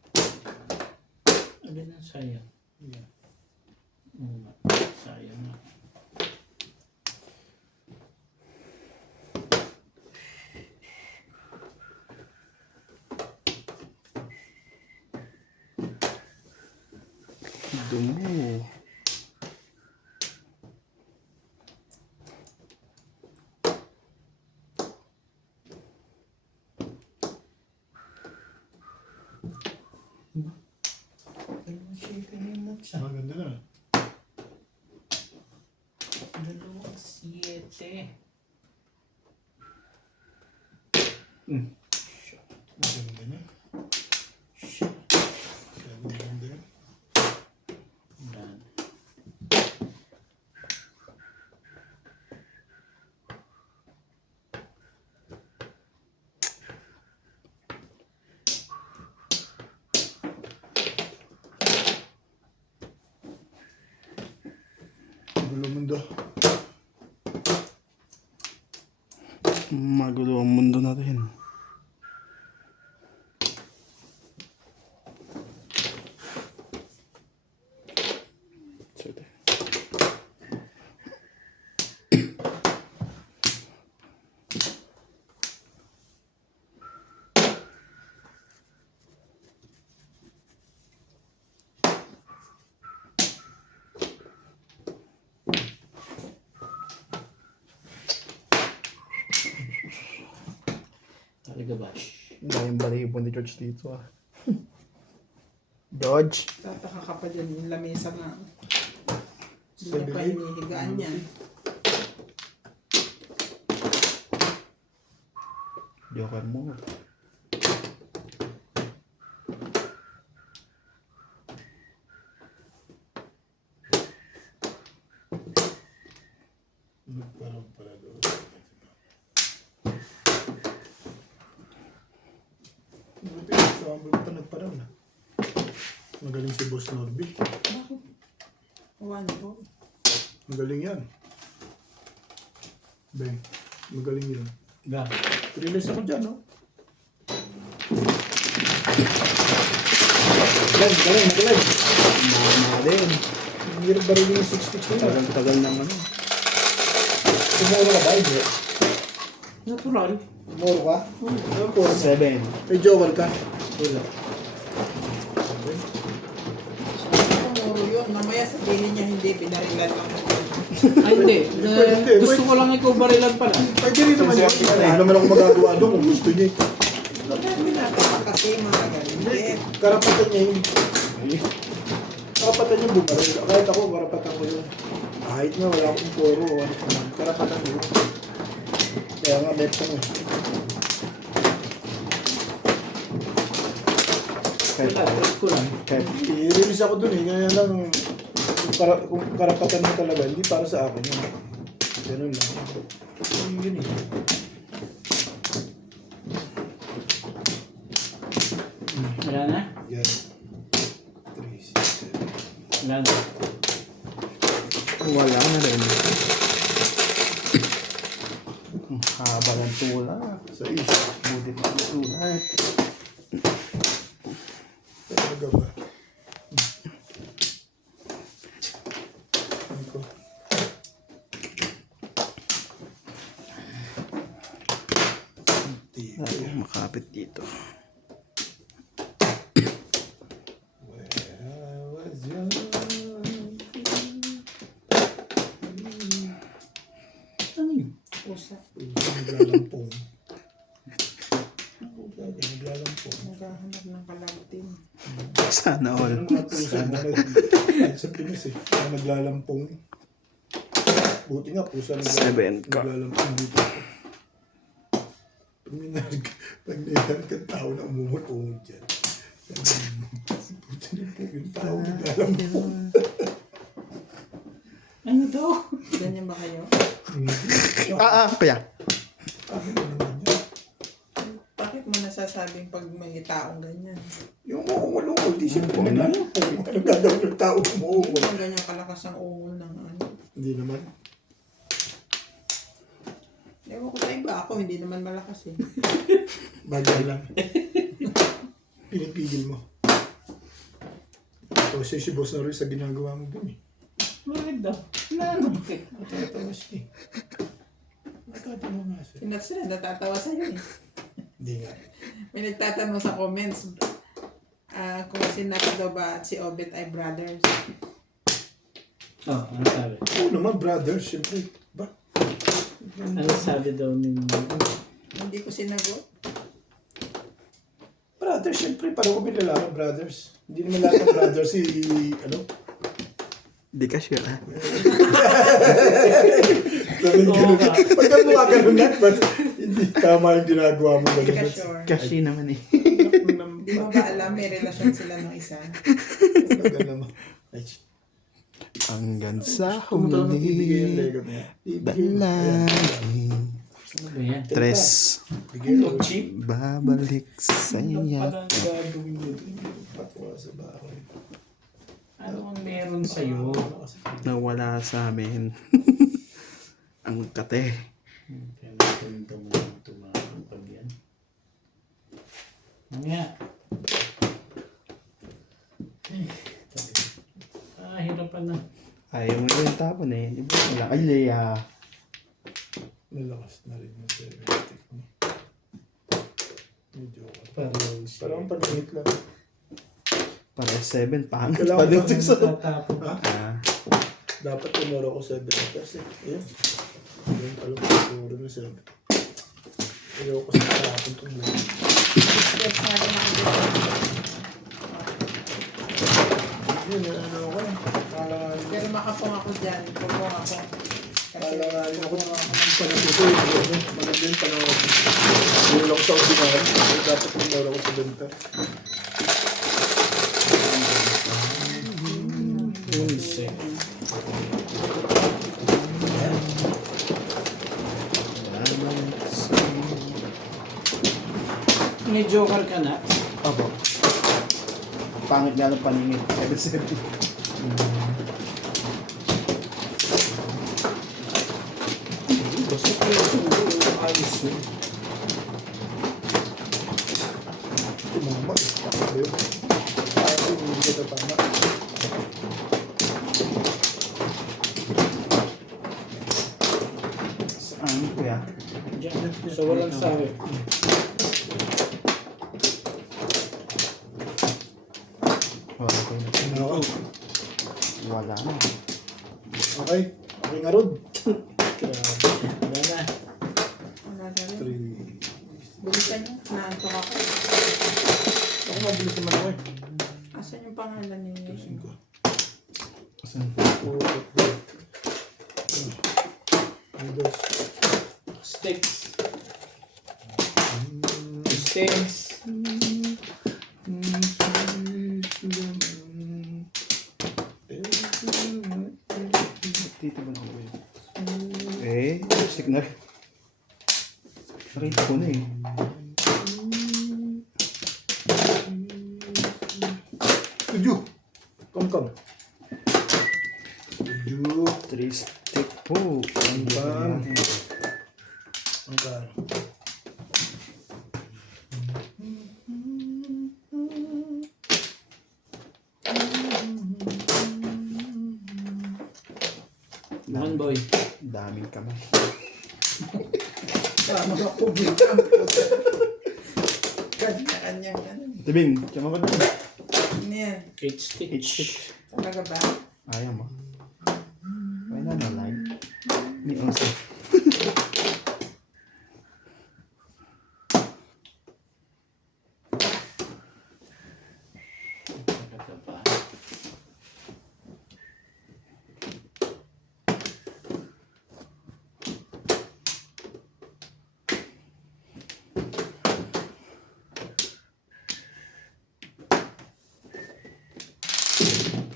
Ano na sayang? Yeah. Oo nga, sayang nga. Dumo. Dalawang shaker na yung nuts ah. Maganda na. Dalawang 7. Maganda na. Magulo mundo. Magulo ang mundo natin. Sige. Talaga bash. Ang daming balibo ni George dito ah. George. Tataka ka pa dyan, yung lamesa nga. Hindi niya pa 7-8. hinihigaan yan. Joker mo. Nagparang pala doon. Buti sa ambul pa nagparang na. Magaling si Boss Norby. Bakit? Ano po? Magaling yan. Beng, magaling yan. Ga. Release ako dyan, no? Galing. Mama din. Ang hirap ba rin yung 6-6 nila? Tagal ng ano. Tumuro ka ba? Hindi. Natural. Tumuro ka? Oo. 7. May joker ka? Wala. Tumuro yun. Mamaya sabihin niya hindi, pinarilan lang. Ay, hindi. Pwede, Gusto ko lang ikaw barilan pala. Pwede rin naman yun. Wala naman ako magagawa doon kung gusto niya. Pinatapak kasi mga ganyan. Karapatan niya yun. Karapatan niya bumaril. Kahit ako, karapatan ko yun. Kahit nga wala akong poro. Karapatan ko yun. Kaya nga, bet ko eh. Wala, trip ko lang. I-release ako dun eh. Kaya lang, kung karapatan mo talaga, hindi para sa akin yun. Ganun lang. Yun eh. Wala na? Yan. 3, 6, 7. Wala na. Wala na rin. Ang haba ng tula. Sa isa. Buti pa ang tula. Talaga ba? Ano ko? Ay, makapit dito. Ano yun? Pusa. Naglalampong. Naglalampong. Naghahanap ng kalagtin. Sana all. Ano mga pusa na sa Pinas eh. Na naglalampong. Buti nga pusa Seven ka. naglalampong dito. Pag nailan ka tao na umumot-umot dyan. Buti na po yung tao naglalampong. Ano to? Ganyan ba kayo? Kaya. Akin na naman yan. Bakit mo nasasabing pag may taong ganyan? Yung umuungol-ungol, di siya po naglalampong. Anong gagawin ng tao Hindi umuungol? mo ganyan kalakas ang ungol ng ano. Hindi naman. Ewan ko sa iba, ako hindi naman malakas eh. Bagay lang. Pinipigil mo. Kasi si Boss Norris sa ginagawa mo dun eh. Bakit daw? Wala na. Natatawa siya eh. Natatawa nga siya. Sinat sila, natatawa sa'yo eh. Hindi nga. May nagtatanong sa comments kung si Nat daw ba at si Obet ay brothers. Oh, ano sabi? Oo naman, brother. Siyempre. Ba? Ano sabi daw ni... Hindi ko sinagot. Brother, siyempre. Parang kami lalaki, brothers. Hindi naman lahat ng brothers si, ano? Di ka sure ah. Sabi Oo ganun. ka. Pag mo ka ganun na, ba't hindi tama yung ginagawa mo Hindi ka ganun? sure. Kasi naman eh. Hindi mo ba alam may relasyon sila ng isa? Talaga naman. Ay, Hanggang sa tumutulong ng ibigay yung huli. Lego na yan. Dalangin. Ano ba yan? Tres. Bigay Ano, ko. cheap? Babalik sa Ano iya. pa gagawin mo? Patwa sa bahay. Ano ang meron naman sa'yo. Nawala sa amin. Ang kate. Kaya natin tumapag yan. Nga. Hirapan na. Ayaw mo yung tapon eh. Di ba? Wala. Ay, Leia. Nalakas na rin yung 7 stick niya. Medyo parang paningit lang. Para 7, pangit. Kailangan Pa din pa sa... Tatapon. Ah, Dapat tumuro ko 7 kasi. Ayan. Ayan pala ko siguro na 7. Ayaw ko sa tapon itong lang. Yes, nga rin ako dito. Yun, ano ko na. Kalanganin. Pero makapong ako dyan. Pumong ako. Kasi Kalanganin ako ng panahon ko. Maganda yung panahon ko. Hindi lang sa ordinary. Dapat tumuro ko sa benta. 11. May joker ka na. Opo. Pangit nga ng paningin. 7-7. Basta ko yung ayos yun. Tumama. Takot yun. Parang hindi ka tatama. Saan kuya? Diyan. So walang sabi. Wala ko yun. Ano ako? Wala na. Okay. Okay nga Rod. Wala na. wala na rin. 3. Bulisan niyo. Naantok ako. Ako mabilis naman ako eh. Asan yung pangalan ninyo? 5. Saan? 4. Sticks. Sticks. Dito ba na ako yun? Eh, stick na rin. Nakita ko na eh. Tuju. Come. Tuju. 3 stick po. Ang Bam. dami. Ang karo. One boy. Daming kamay. Tama ako. Kanya-kanyang ano. Tibing, kama ka na. Ano yan? 8 sticks. Itch. Talaga ba? Ayaw mo. Why na line? Ni Onsa.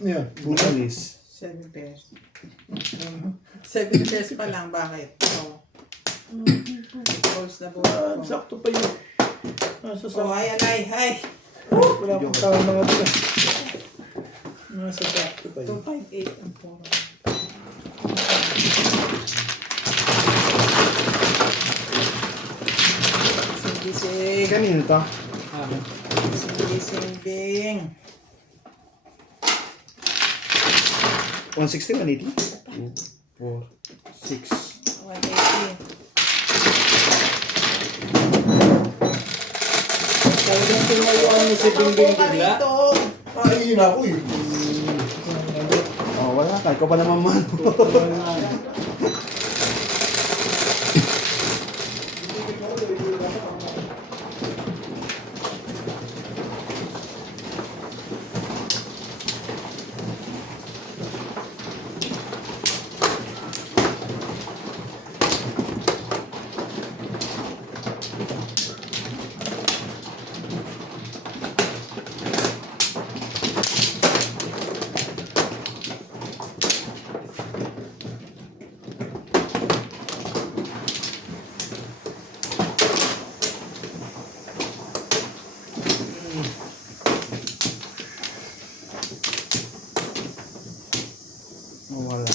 Yan. Bukalis. 7 pairs. 7 pairs pa lang. Bakit? Oo. Balls na buhat ko. Sakto pa yun. Nasa Oh, sakto. ay, alay, ay. Wala akong tao mga dito. Nasa sakto pa yun. 258 ang puro. Sing-gising. Kanino to? Sing-gising. 160, 180? 2, 4, 6. 180. Talagang tinayuan mo si Bingbing Ka bigla. rito. Ay, yun ako eh. Oh, wala ka. Ikaw pa naman man. Wala.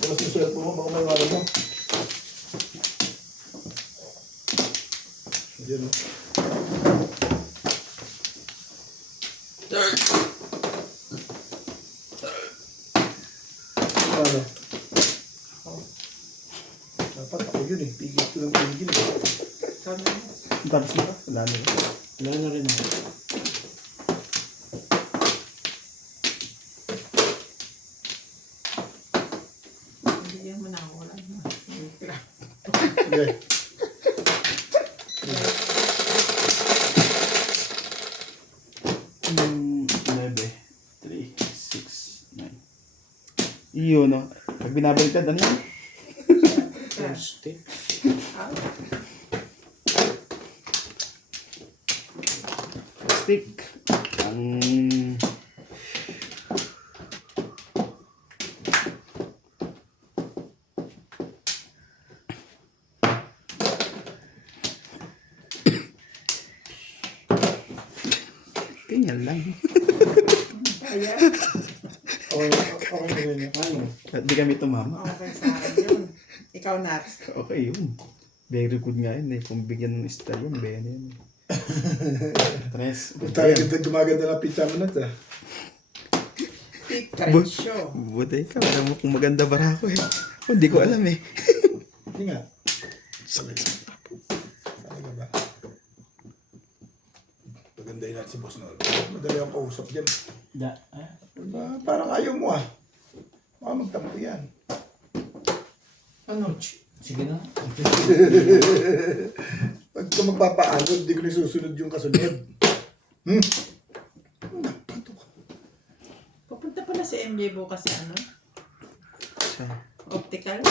Wala sa cellphone mo, baka may wala mo. Ayan o. Ano? Dapat ako yun eh. Pigil ko lang pigil eh. Sabi mo. Tapos na. Wala na. Wala na rin ako. Bigyan mo na ako. Wala na. Okay. Hmm, 9, 3, 6, 9. Iyon, no? Pag binabaliktad, ano yun? Stick. Stick. Ang... Ganyan lang. Okay na yun. Ano? At di kami tumama. Okay sa akin yun. Ikaw, Nats. Okay yun. Very good nga yun eh. Kung bigyan ng style yun, bigyan yun. Tres. Tayo gumaganda na pizza mo na ito. Pikain show. Buti ka. Alam mo kung maganda bara ako eh. Hindi ko alam eh. Hindi nga. Talaga ba? Pagandahin natin si Boss Nol. Madali ang kausap dyan. Diba? Parang ayaw mo ah. Baka magtampo yan. Ano? Sige na. Pag ka magpapaanod, di ko na susunod yung kasunod. Napato ka. Pupunta pala si MJ bukas si ano? Sa... Optical?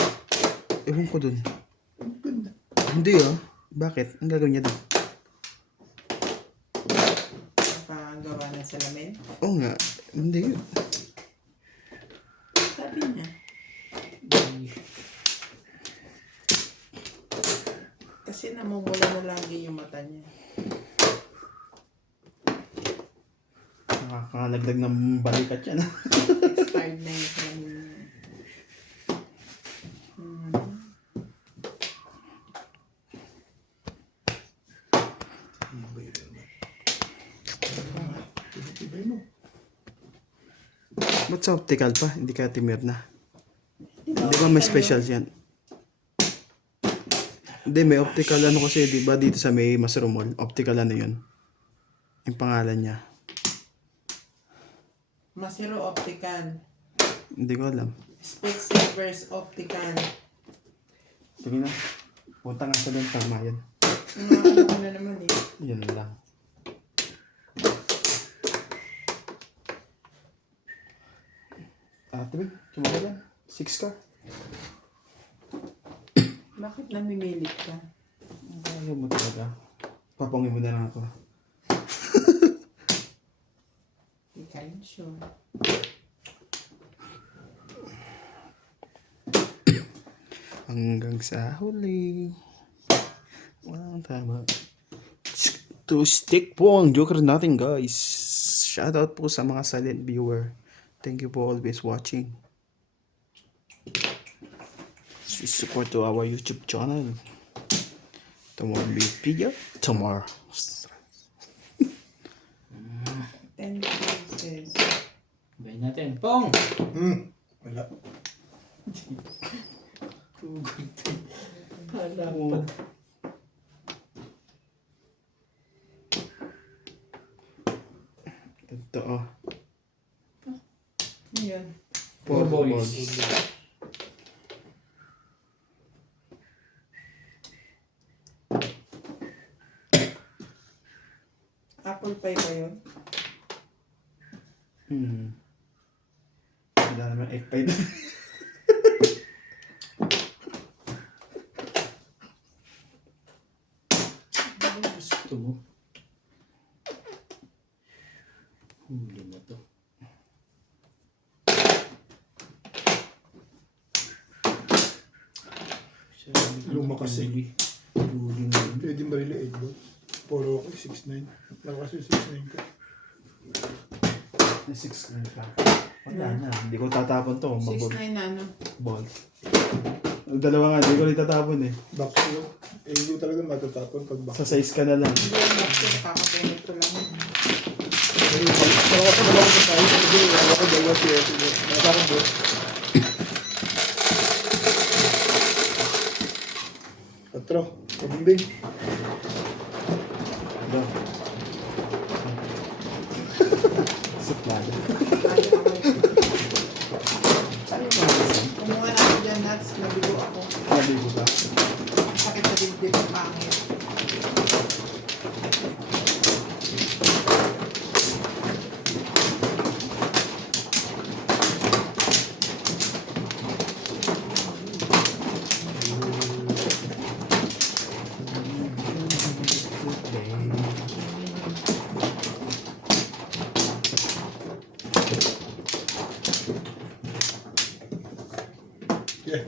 Ewan ko dun. Ang ganda. Hindi ah. Bakit? Ang gagawin niya dun? Napagawa ng salamin? Oo nga. Hindi. Sabi niya. Kasi namumula na lagi yung mata niya. Nakakalagdag ng balikat yan. Expired na yung salamin niya. Ibay rin naman. Ibay mo. Ba't sa optical pa? Hindi ka timir na. Di ba may specials yan? Hindi, may optical ano kasi, di ba dito sa may Masro Mall, optical ano yun? Yung pangalan niya. Masiro Optical. Hindi ko alam. Specsavers Optical. Sige na. Punta nga sa doon, tama yan. Ano ko na naman eh. Yan lang. Tibig, sumagal yan. 6 ka. Bakit namimilit ka? Ayaw mo talaga. Papangin mo na lang ako. Pikain show. Hanggang sa huli. Walang tama. To stick po ang joker natin, guys. Shoutout po sa mga silent viewer. Thank you for always watching. Support to our YouTube channel. Tomorrow will be video. Tomorrow. 10 pieces. Bayin natin. Pong! Wala. Halapan. Ito oh. Ayan. Four boys. balls. Apple pie ba yun? Wala naman egg pie doon. Ano gusto mo? Huli mo to. Lumakas eh. Huli mo. Pwede mariliit ba? Puro ako, 6'9". Malakas yung 6'9 ko. 6 lang ka. Wala na. Hindi ko tatapon to. 6'9 na ano. Ball. Dalawa nga, hindi ko rin tatapon eh. Back to. Eh, hindi ko talaga matatapon pag back. Sa size ka na lang. Hindi yung box ko, nakakapenito lang. Pero ako sa malakas sa tayo. Kasi wala ko dalawa siya. Nakakang bro. Patro. Kabimbing. Ito. Suplada. Saan yung mga kasi? Kumuha na ako dyan, nuts. Nabigo ako. Nabigo ka. Sakit sa dibdib ang pangit. Yeah.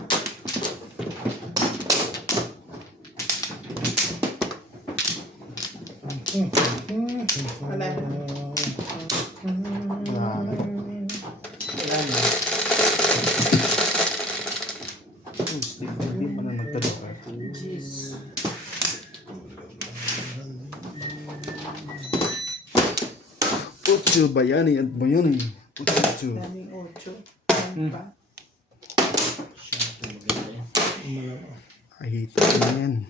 Wala na. Wala na. Tuesday. Hindi pa na nagtalo ka. Jeez. Ocho Bayani at Bayani. Ocho. Daming 8. Ano pa? I hate that man.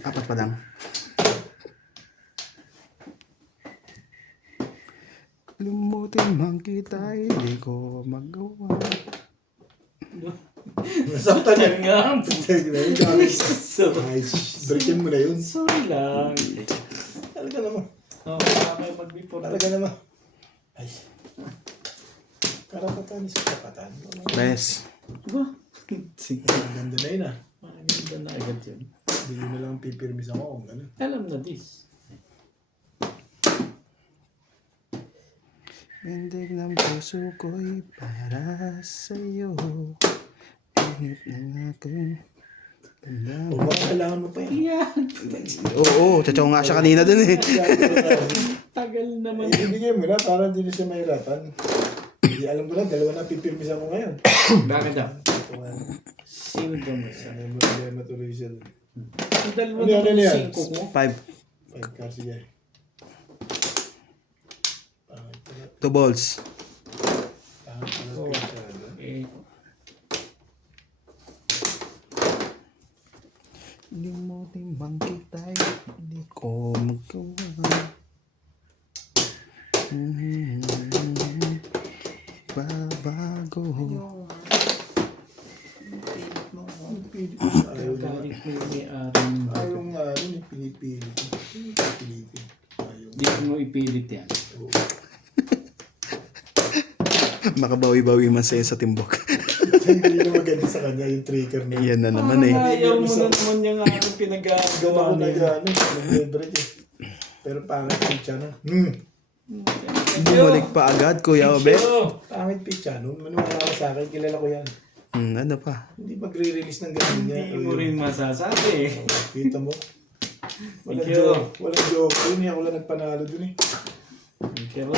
Apat pa lang. Lumutin man kita, hindi ko magawa. Nasaktan yan. Nga. So, Nice. Breakin mo na yun. sorry lang. Talaga naman. Oh, kaya mag-before. Talaga naman. Ay. Karapatan sa karapatan. Bes. Diba? Sige, ang ganda na yun ah. Maganda na agad yun. Hindi na lang pipirmis ako kung gano'n. Alam na this. Bindig ng puso ko'y para sa'yo. Init ng aking O baka kailangan mo pa yan. Yan. Oo, tsatsaw nga siya kanina dun eh. Tagal naman. Ibigay mo na para hindi na siya mahirapan. Hindi alam ko lang, dalawa na pipirmis ako ngayon. Bakit daw? Sino daw mo isa? May problema tuloy siya dun. Ang dalawa Ano yan, naman ano yan? 5 mo. 5. 5 cards, sige. Pangit pala. 2 balls. Pangit pala. Oo. Pagkakala. Eh, Limutin man kita, hindi ko magawa. Babago. Yung pilit mo. Pinipilit ko. Ayaw niya. galing ko yung may-aring. Ayaw nga, ano yung pinipilit ko. Pinipilit. Ayaw. Di mo ipilit yan. Oo. Makabawi-bawi man sa'yo sa timbok. Hindi na maganda sa kanya yung trigger na yun. Yan na naman eh. Ayaw mo na naman yung aking pinag-aagawa Gawa ko niya. nag-ano, nag-leverage eh. Pero pangit pitcha nun. Bumalik pa agad, Kuya Obe. Pangit pitcha nun. Maniwala ka sa akin, kilala ko yan. Ano pa? Hindi magre-release ng ganun niya. Hindi mo rin masasabi. Kita mo? Walang Thank you. joke. Walang joke. Yun ako lang nagpanalo dun eh. Pero,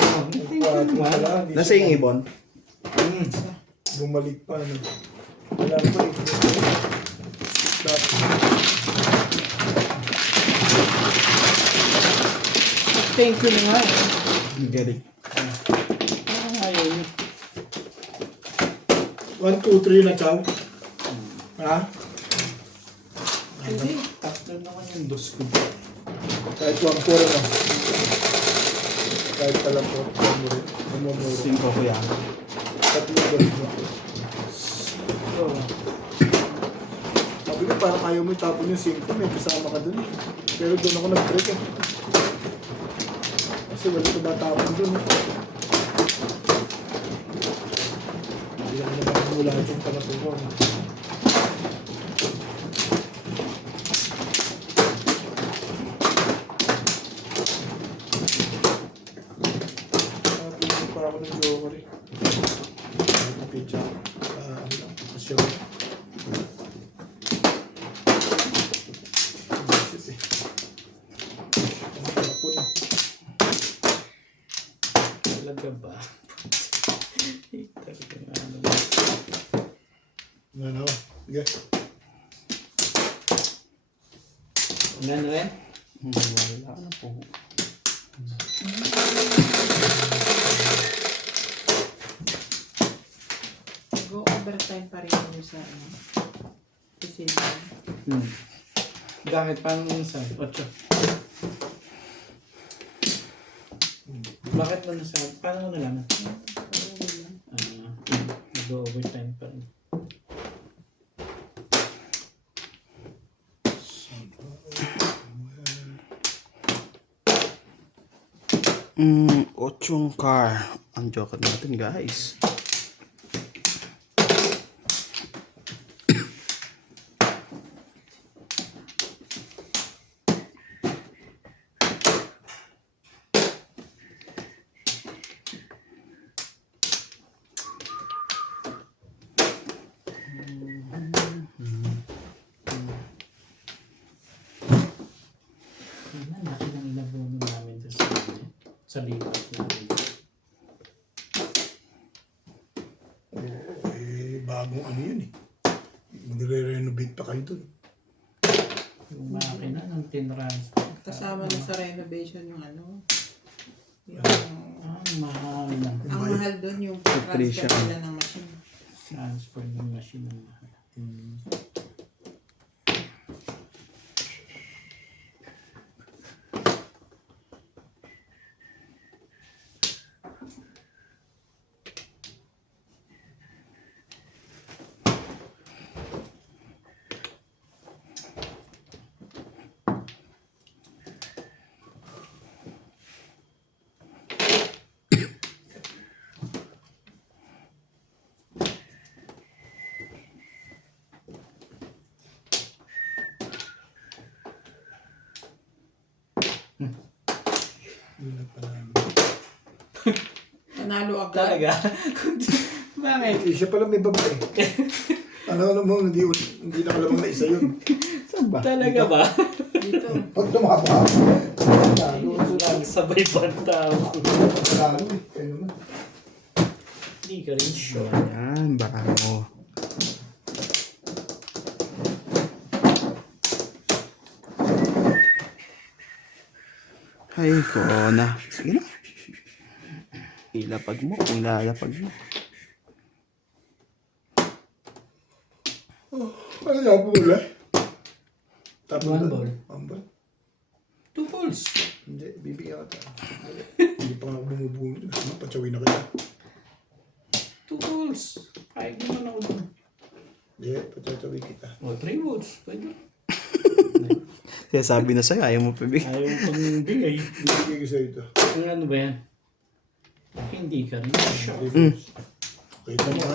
Wala. Nasa yung ibon? Bumalik pa. No? Wala ko eh. Stop. thank you na nga eh. Galing. Parang ayaw niyo. 1, 2, 3 na chow. Ha? Hindi, tatlo naman yung dos ko. Kahit 1, 4 na. Kahit pala 4. Ano rin. Namumuro. 5 Kuya. Tatlo ba rin mo? So, Sabi ko, parang ayaw mo itapon yung 5, may kasama ka dun eh. Pero doon ako nag-break eh. Kasi wala ko natapon dun eh. Hindi ako naman lahat yung panatungan. Napili pa ako ng joker eh. Napitsa ako. Ano lang, asyaw. Talaga ba? Talaga nga ano. Ano? Sige. Ano rin? Wala na po. Go overtime pa rin mo sa ano. Kasi Bakit? Paano mo nasabi? 8. Bakit mo nasabi? Paano mo nalaman? Nag-overtime pa rin. 8 car ang joker natin, guys. Laki ng inabono namin doon sa lipat namin. Bagong ano yun eh. Magre-renovate pa kayo dun. Yung makina ng tinransfer. kasama na sa renovation yung ano. Yung, Mahal na. ang mahal doon yung Electrician. transfer nila ng machine. Transfer ng machine ng mahal. Yun pa namin. Panalo agad. Talaga? Bakit? Eh, siya pala may babae. Ano mo, hindi nakalamang na isa yun. Talaga ba? Dito. Pag tumapa, lalo. Sabay banta ako. Lalo eh. Kaya naman. Hindi ka rin sure. Yan, baka mo. Ay, ko na. Sige na. Ilapag mo kung lalapag mo. Ano nga po mula? Tapos One doon. ball. One ball. 2 balls. Hindi, bibigyan ka ta. Hindi pa nga bumubunod. Mapatsawin na kita. 2 balls. Kahit naman ako doon. Hindi, patsawin kita. O, 3 balls. Pwede. Kaya sabi na sa'yo, ayaw mo pabigay. Ayaw pang bigay. Bibigyan ko sa'yo ito. Ang ano ba yan? Hindi ka rin sure. Okay, tama.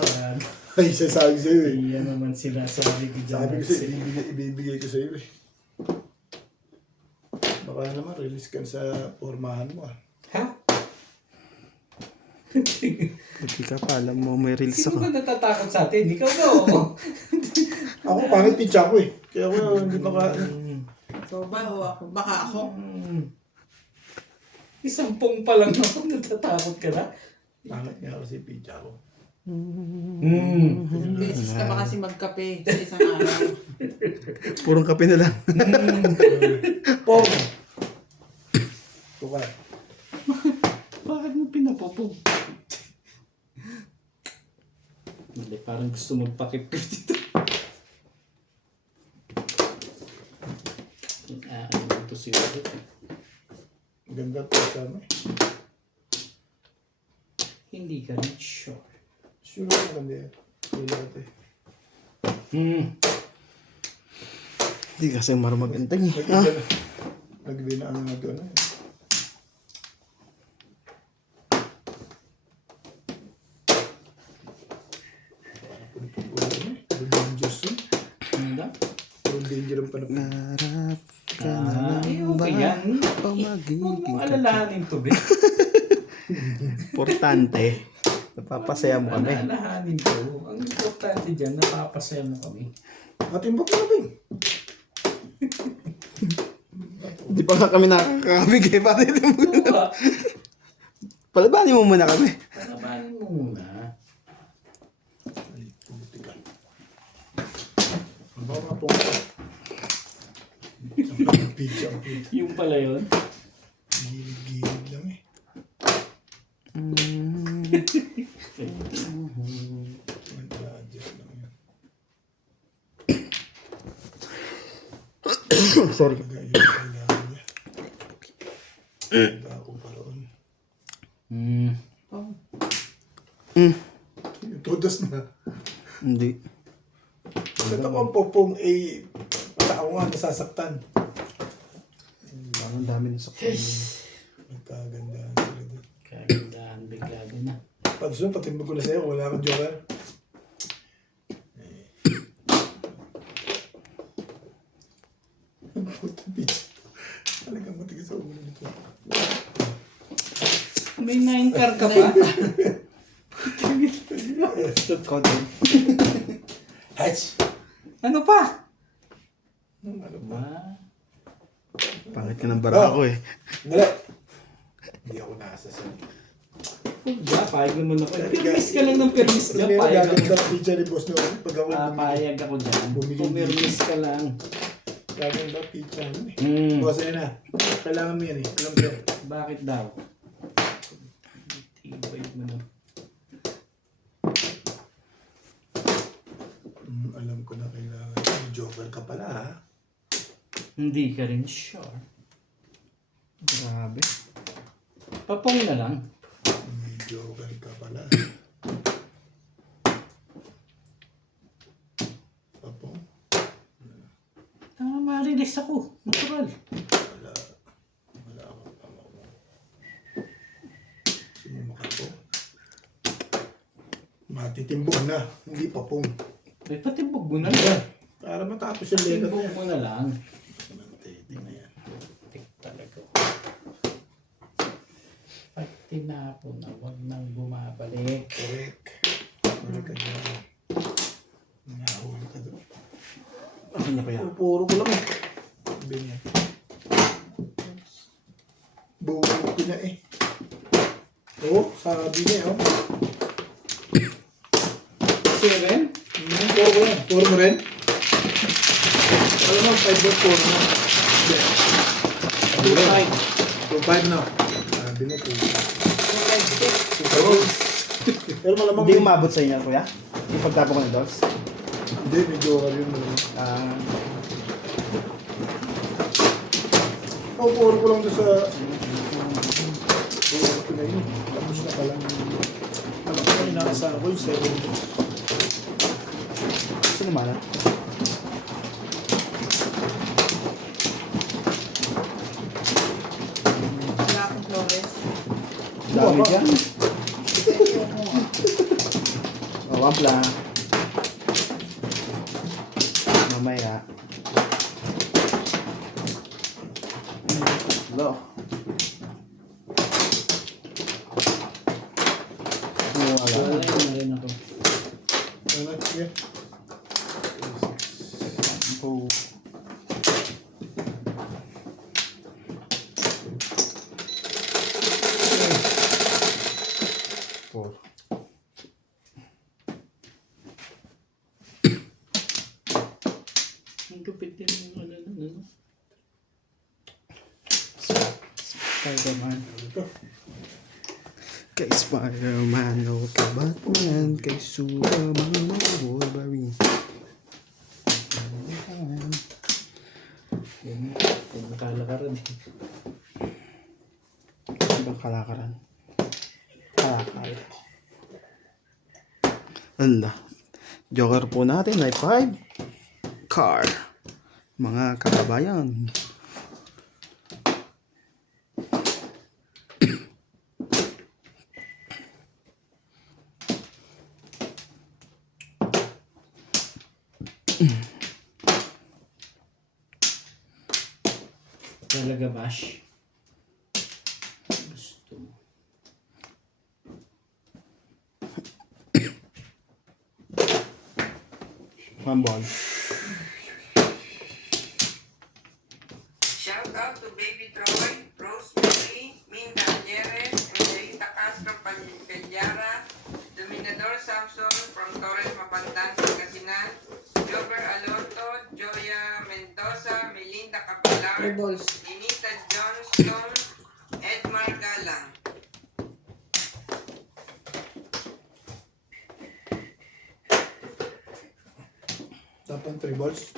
Ay, sasabi sa'yo eh. Iyan naman sila sa ko dyan. Sabi ko sa'yo, ibibigay ko sa'yo eh. Baka naman, release ka sa formahan mo ah. Ha? Hindi ka pa, alam mo, may reels Sino ako. ba natatakot sa atin? Ikaw ba o? Ako, pangit pitcha ko eh. Kaya ako hindi maka... So ba o ako? Baka ako. Isang pong pa lang ako, natatakot ka na? Pangit nga kasi pitcha ko. Ilang beses ka ba kasi magkape sa isang araw? Purong kape na lang. Pong! Tuka. Bakit mo pinapopog? Hindi, parang gusto magpakipip dito. Ano ito si Robert eh. Ganda pitcha mo eh. Hindi ka rin sure. Sure ako ganda yan. Hila ka eh. Hindi kasi marumagantay. Ah, Nagbinaan na doon. Full dangerous yun. Ano daw? Full danger ang panapin. narap ka na Ay, lang ba? okay yan. O Huwag magiging mong alalahanin to, be. importante. Napapasaya mo kami. Alalahanin to. Ang importante dyan, napapasaya mo kami. Matimbok na rin. Di pa nga kami nakakakabig eh. Bakit mo? Oo ba? Palabanin mo muna kami. Palabanin mo muna. Ay, puti ka. Ang baka po. Ang pizza. Yung pala yun. Gilid-gilid lang eh. Mag-adjust lang yan. Sorry. Talaga yun ang kailangan niya. Wala akong paroon. Yung todas na. Hindi. Ba't ako ang popong tao nga nasasaktan? Ang dami na saktan. Nagkagandahan sila doon. Kagandahan bigla din na. Pag gusto, patimbag ko na sa'yo, wala kang joker. Puta bitch. Talagang matigas sa ulo nito. May 9 car ka pa? Ikaw din. Hatch! Ano pa? Ano ba? Pangit ka ng barako eh. Dali! Hindi ako nasa sa... Huwag ba? Payag naman ako. Permis ka lang ng permis ka. Meron Payag gagawin ako. ka pizza ni boss no? Pag ako Payag ako dyan. Bumili. Pumirmis ka lang. gagawin ba pizza ano eh. Hmm. Boss, ayun na. Kailangan mo yan eh. Alam ko. Bakit daw? Tibay mo na. Alam ko na kailangan. Joker ka pala ha. Hindi ka rin sure. Grabe. Papong na lang. May joker ka pala. Papong. Marilis ako. Natural. Wala. Wala akong pamaw. Sumama ka po. Matitimbog na. Hindi papong. May patimbog mo na Ano lang. ba? Para matapos yung legat na Patimbog yan. mo na lang. Mantete na yan. Tik talaga. Pag tinapon na, huwag nang bumabalik. Correct. Correct ka dyan. Nahuli ka doon. Ano na kaya? Puro ko lang eh. Sabi niya. Buo ko na eh. Oo, sabi niya oh. Seven? Puro ko yan. Puro mo rin? Alam mo, 5 4 na. Hindi. 2-5 na. Sabi niya 2-5. Pero malamang Hindi umabot sa inyo, kuya? Yung pagtapon ko ng dolls? Hindi, medyo yun malamang. Puro ko lang doon sa... Puro ko na yun. Tapos na pala. Alam ko, inaasa ko yung 7. Sino naman? Wala akong Flores. Dami dyan. O, wampla. Mamaya. Hello. Wala Wala. na rin ako. Ano? Sige. Oh. Four. Ang gupit din yung ano. Spider-Man. Ito. Kay Spider-Man, no kay Batman, kay Superman, no Wolverine. Yan. Kung nakalakaran eh. Ibang kalakaran. Kalakal. Ala. Joker po natin ay 5. Car. mga kababayan. Talaga, Bash. Gusto mo. Hambal. Shout out to Baby Troy, Rosemary, Minda Añeres, Angelita Castro Pellara, Dominador Samson from Torres Mapantang, Pangasinan, Jover Alonto, Joya Mendoza, Melinda Capilar, Balls. Ninita Johnston, Edmar Galang. Tapang 3 balls.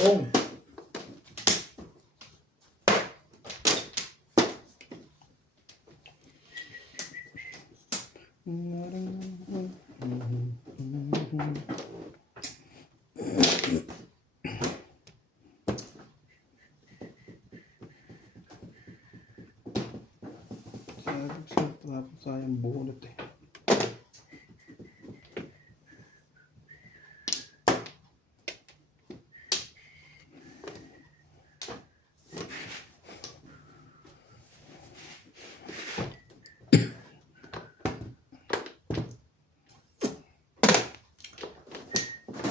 Oh. Sayang bunot eh.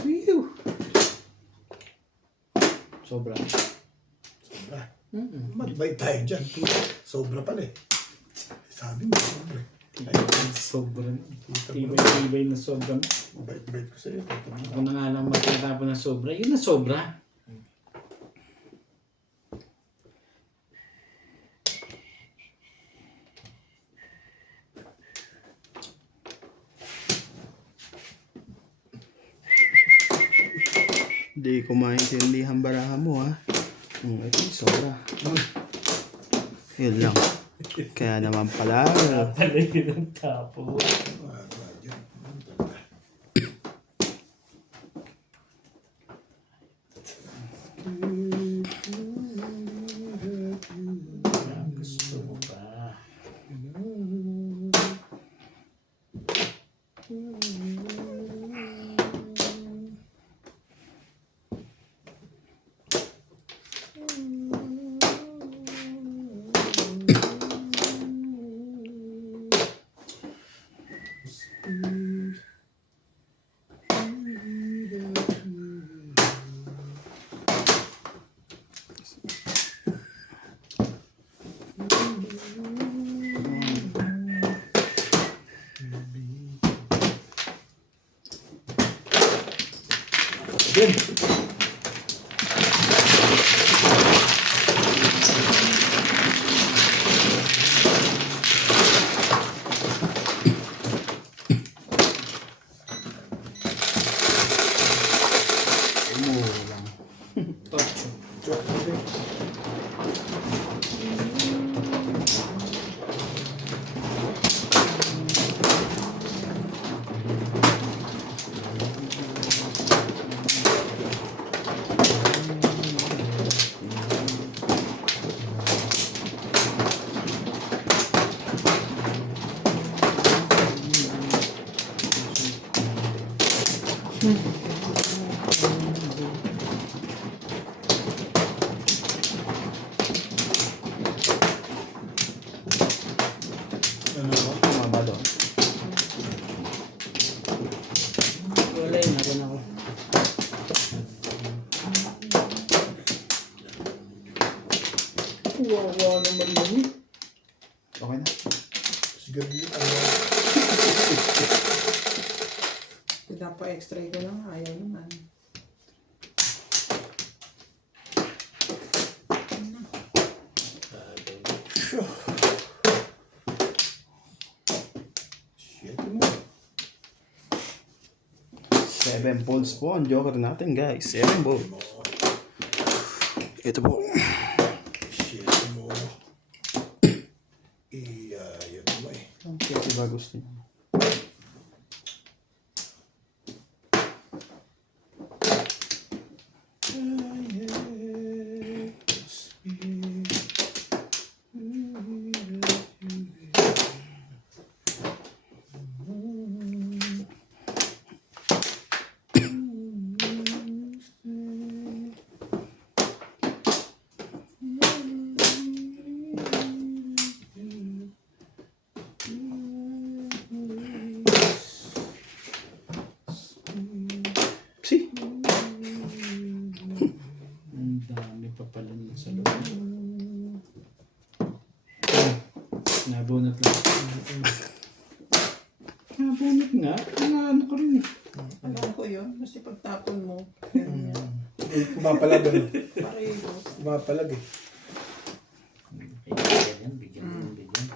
Phew. Sobra. Sobra. Mm-mm. Matbay tayo dyan. Sobra pala eh. Sabi mo, sobra. Ay, Sobra. kita mo. Tibay-tibay na sobra. Bait-bait ko sa'yo. Kita mo. Ako na nga lang magtatapon ng sobra. Yun na sobra. Hindi ko maintindihan barahan mo ha. Ito yung sobra. Yun lang. Kaya naman pala. Pala yun ang tapo. Gusto mo ba? Again. Umulang. Ano ba? Tumama doon. Wala yun. Naroon ako. Wawa naman yun. Okay na. Siguro yun. Pinapa-extra ko lang. Ayaw naman. Shit mo. 7. 7 balls po ang joker natin guys. 7 balls. Ito po. Shit mo. Yun mo eh. Okay, diba gusto niyo? See? Ang dami pa pala nun sa loob. Nabunot lang. Nabunot nga. Ano ka rin eh. Alam ko yun, kasi pagtapon mo, ganyan. Pumapalag ano. Pareho. Pumapalag eh. Bigyan yan, bigyan yan, bigyan.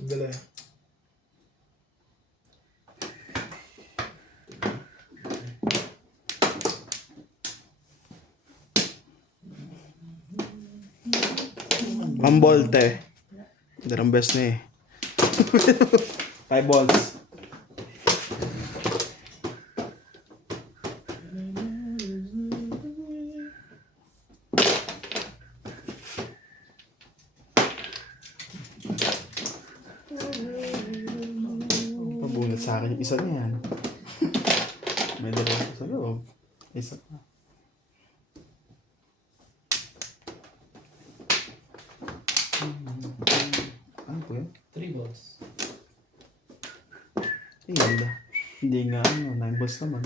Dala. Mambolte. Dalawang best na eh. 5 balls. Pabunot sa akin yung isa na yan. May dalawa sa loob. Isa pa. Ano po yun? 3 balls. Ay, ganda. Hindi nga ano, 9 balls naman.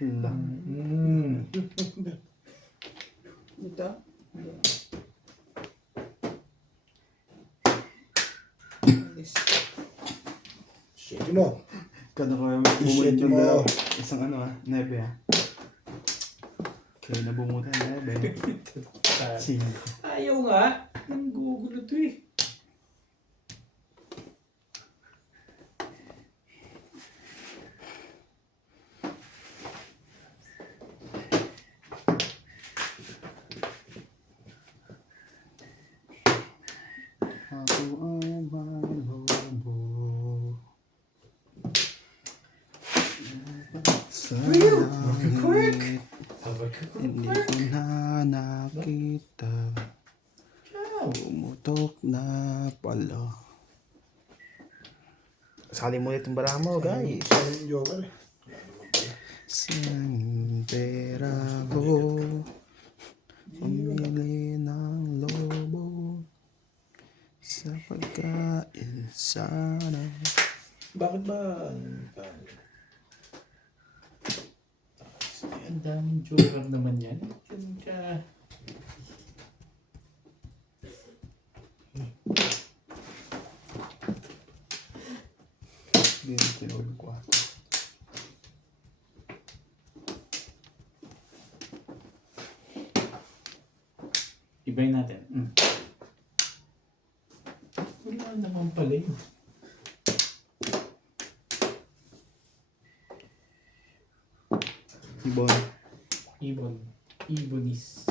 Hala. Dito? Alis. Shit mo. Kada ko bumulit yung mo. dalawa. Isang ano nebe Okay, nabumutan nebe. Sino? Ayaw nga. Nanggugulo to eh. Ako ay malabo. Sa langit, hindi ko na nakita. Pumutok na pala. Sali mo ulit yung bara mo, guys. Sana yung joker eh. Sang pera ko, pumili ng lobo. Sa pagkain sana. Bakit ba? Ang daming joker naman yan. Diyan ka. Dito yung 4. Ibayin natin. Wala naman pala yun. Ibon. Ibon. Ibonis.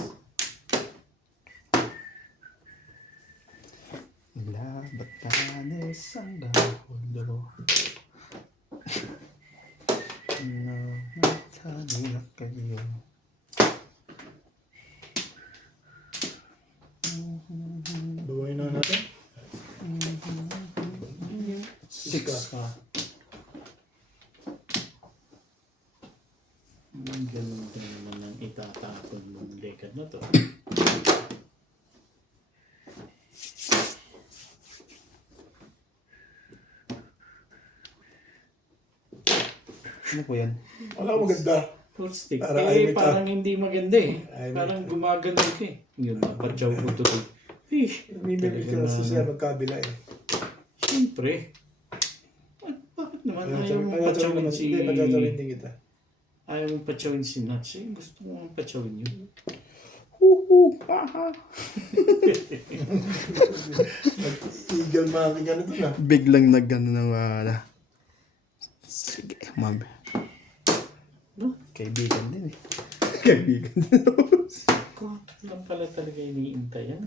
Labatanes ang gahulo. Namatali na kayo. Bawain na natin. 6 ka. Ang ganda naman ang itatapon mong deck. Ano to? Ano po yan? Wala ko maganda. Full stick. Para Eh, ay, parang hindi maganda eh. Ay, Parang gumagano ka eh. Yun, napatsaw ko to. Eh, Namimili ka kasi siya magkabila eh. siyempre. Bakit naman ayaw mong patsawin si... Hindi, patsawin din kita. Ayaw mong patsawin si Nuts eh. Gusto mong patsawin yun. Eagle mga ganito na. Biglang nagano ng wala. Sige, ma'am. No? Kaibigan din eh. Kaibigan din. Lang pala talaga iniintay yan.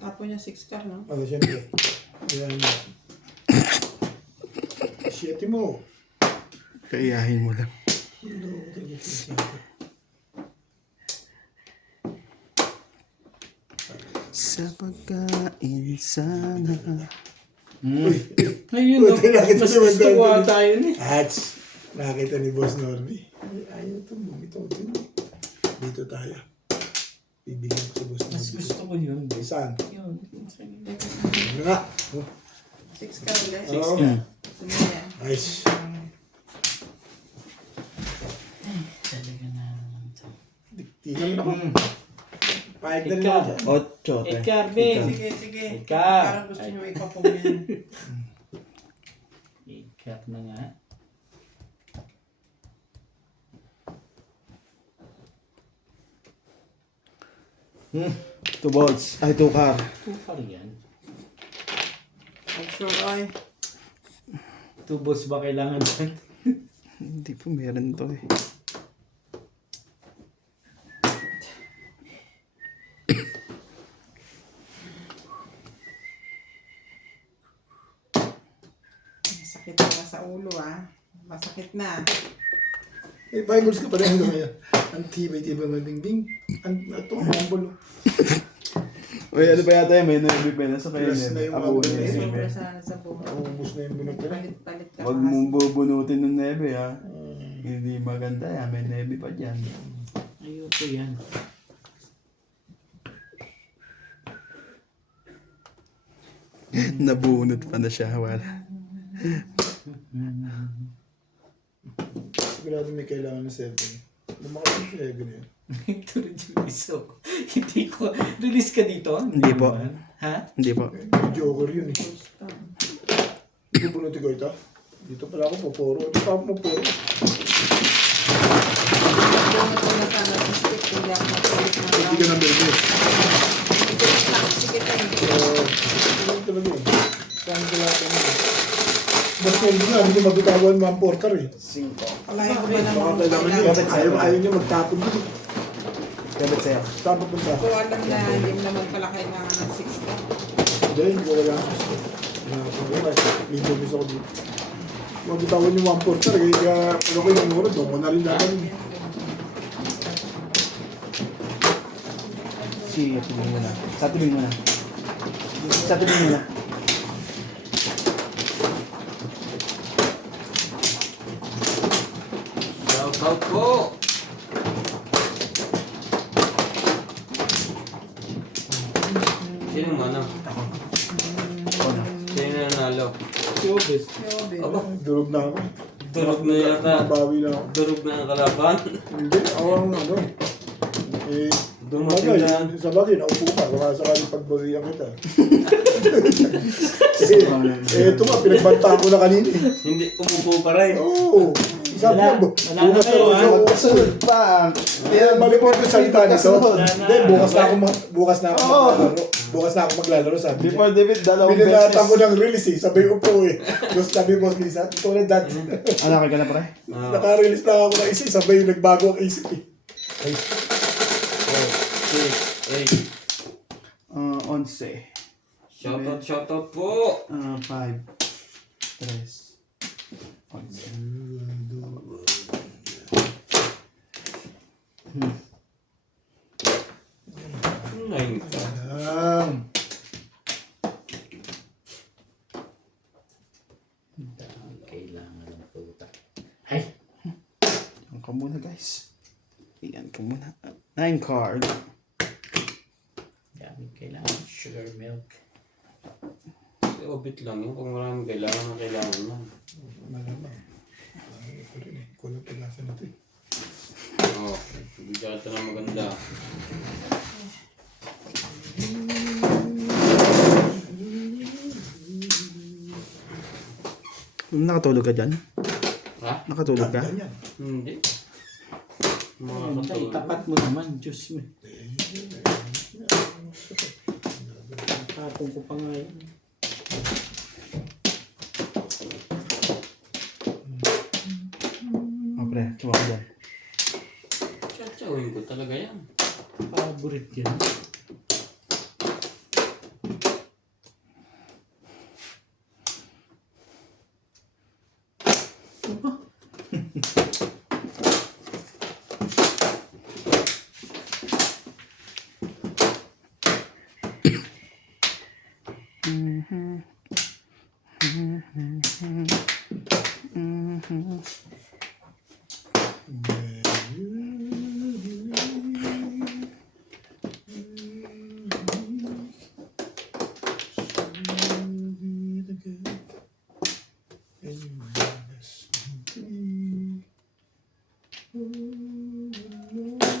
Tapo niya 6 car, no? Ano, siyempre. Yan. Siyete mo. Kaiyahin mo lang. Sa pagkain sana. Uy, Ayun, no? Buti nakita Mas naman gusto ko tayo. tayo ni. Hats. Nakita ni Boss Norby. Ay, ayaw ito. Bumitaw din. Dito tayo. Bibigyan ko sa Boss Mas Norby. gusto ko yun. Saan? Yun. Ano nga? 6 car ulit. Oo. Sumaya. Nice. Talaga na. Tingnan ako. Pahig na rin Ikaw. ako dyan. Ocho, te. Ikaw, Ben. Sige, sige. Ikaw. Parang gusto niyo ipapong yan. Ikat na nga. Two balls. Ay, two car. Two pa yan. I'm sure, ay. Two balls ba kailangan dyan? Hindi po, meron to eh. Masakit na sa ulo, ah. Masakit na. Eh, Bibles ka pa rin hanggang ngayon. Ang tibay-tibay mo bingbing. Ito ang humble. Uy, ano pa yata yun? May nabi pa na sa kayo. Plus na yung Abo mga na bunot. Sobra sa buhok. Naubos na yung bunot nila. Palit-palit ka. Huwag mong bubunutin ng nebe ha. Hindi maganda yan. May nebe pa dyan. Ayoko yan. Nabunot pa na siya. Wala. Sigurado may kailangan ng 7. Lumakas yung 7 na yun. Ito rin release ako. Hindi ko. Release ka dito? Hindi po. naman. Ha? Hindi po. May joker yun eh. Bubunutin ko ito. Dito pala ako poporo. Dito ako poporo. Kung ako na sana sa stick, hindi ako mapalit ng Hindi ka na nervous. Sige tayo. Ano talaga yun? Saan ka lahat ano yun? Basta yun nga, hindi ko mabitawan mga porter eh. Kalahin ko ba Baka naman kailangan nyo. Ayaw nyo magtapon dito. Galit sa'yo. Saan papunta? ko alam na hindi mo naman pala kailangan ng 6 car. Hindi, hindi ko kailangan. Libo gusto ko dito. Mabitawan yung mga porter eh. Kaya ano ko yung muro, doon mo na rin naman. Si tubing muna. Sa tubing muna. Sa tubing muna. Shout out po! Sino mana? Sino nanalo? Si Obes. Yobe. Aba, Durog na ako. durog na yata. Mabawi na ako. Durog na ang kalaban. Hindi, ako ang ano. Eh, Dumating na. sa bagay, naupo ka. Baka sakaling pagbawian kita. Ito nga, pinagbanta ko na kanina eh. Hindi, umupo pa rin. Oo. Sabi Wala. ko, Wala na bukas kayo, na ha? ako. Kasunod pa. Kaya malipot yung salita nito. Kasunod. Hindi, bukas na ako maglalaro. Bukas na ako maglalaro, sabi niya. Before David, dalawang Binilatan ko beses. ng release eh. Sabay upo eh. Tapos sabi mo, Lisa, tulad dati. Anak ka na pre? Naka-release lang ako ng isa, sabay nagbago ang isip eh. Ay, 11. Shoutout po! 5. 3. 11. Ngayon ka. lang. muna guys. Ayan ko muna. 9 card. Dami kailangan. Sugar milk. Obit lang yun. Kung maraming kailangan mo. Malamang. Ito rin eh. Kulang pagkasa na ito eh. Oo. Bigyan ito na maganda. Nakatulog ka dyan? Ha? Nakatulog ka? Ganda yan. Hindi. Mga Ay, katulad. tapat mo naman. Diyos mo. Nakatong ko pa nga yun. Oh, pre, kiwa ka dyan. Tsatsawin ko talaga yan. Favorite yan.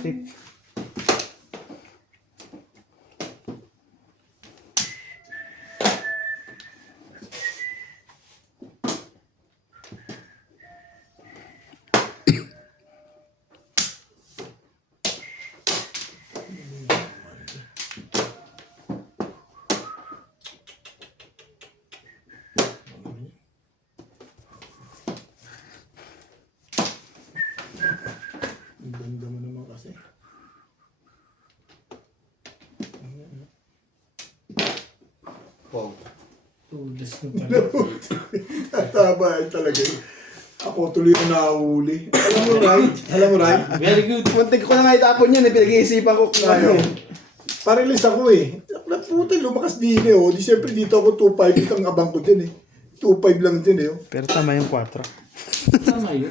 Stick. Ang ganda mo naman kasi. Pog. Tulas na talaga. Tama yan talaga yun. Ako tuloy ko nakahuli. Alam mo, Ray? Alam mo, Ray? Very good. Muntik ko na nga itapon yan. Pinag-iisipan ko kung ano. Parilis ako eh. Puta, lumakas din eh. Oh. Di siyempre dito ako 2.5. Ito ang abang ko din eh. 2.5 lang din eh. Oh. Pero tama yung 4. Tama yun.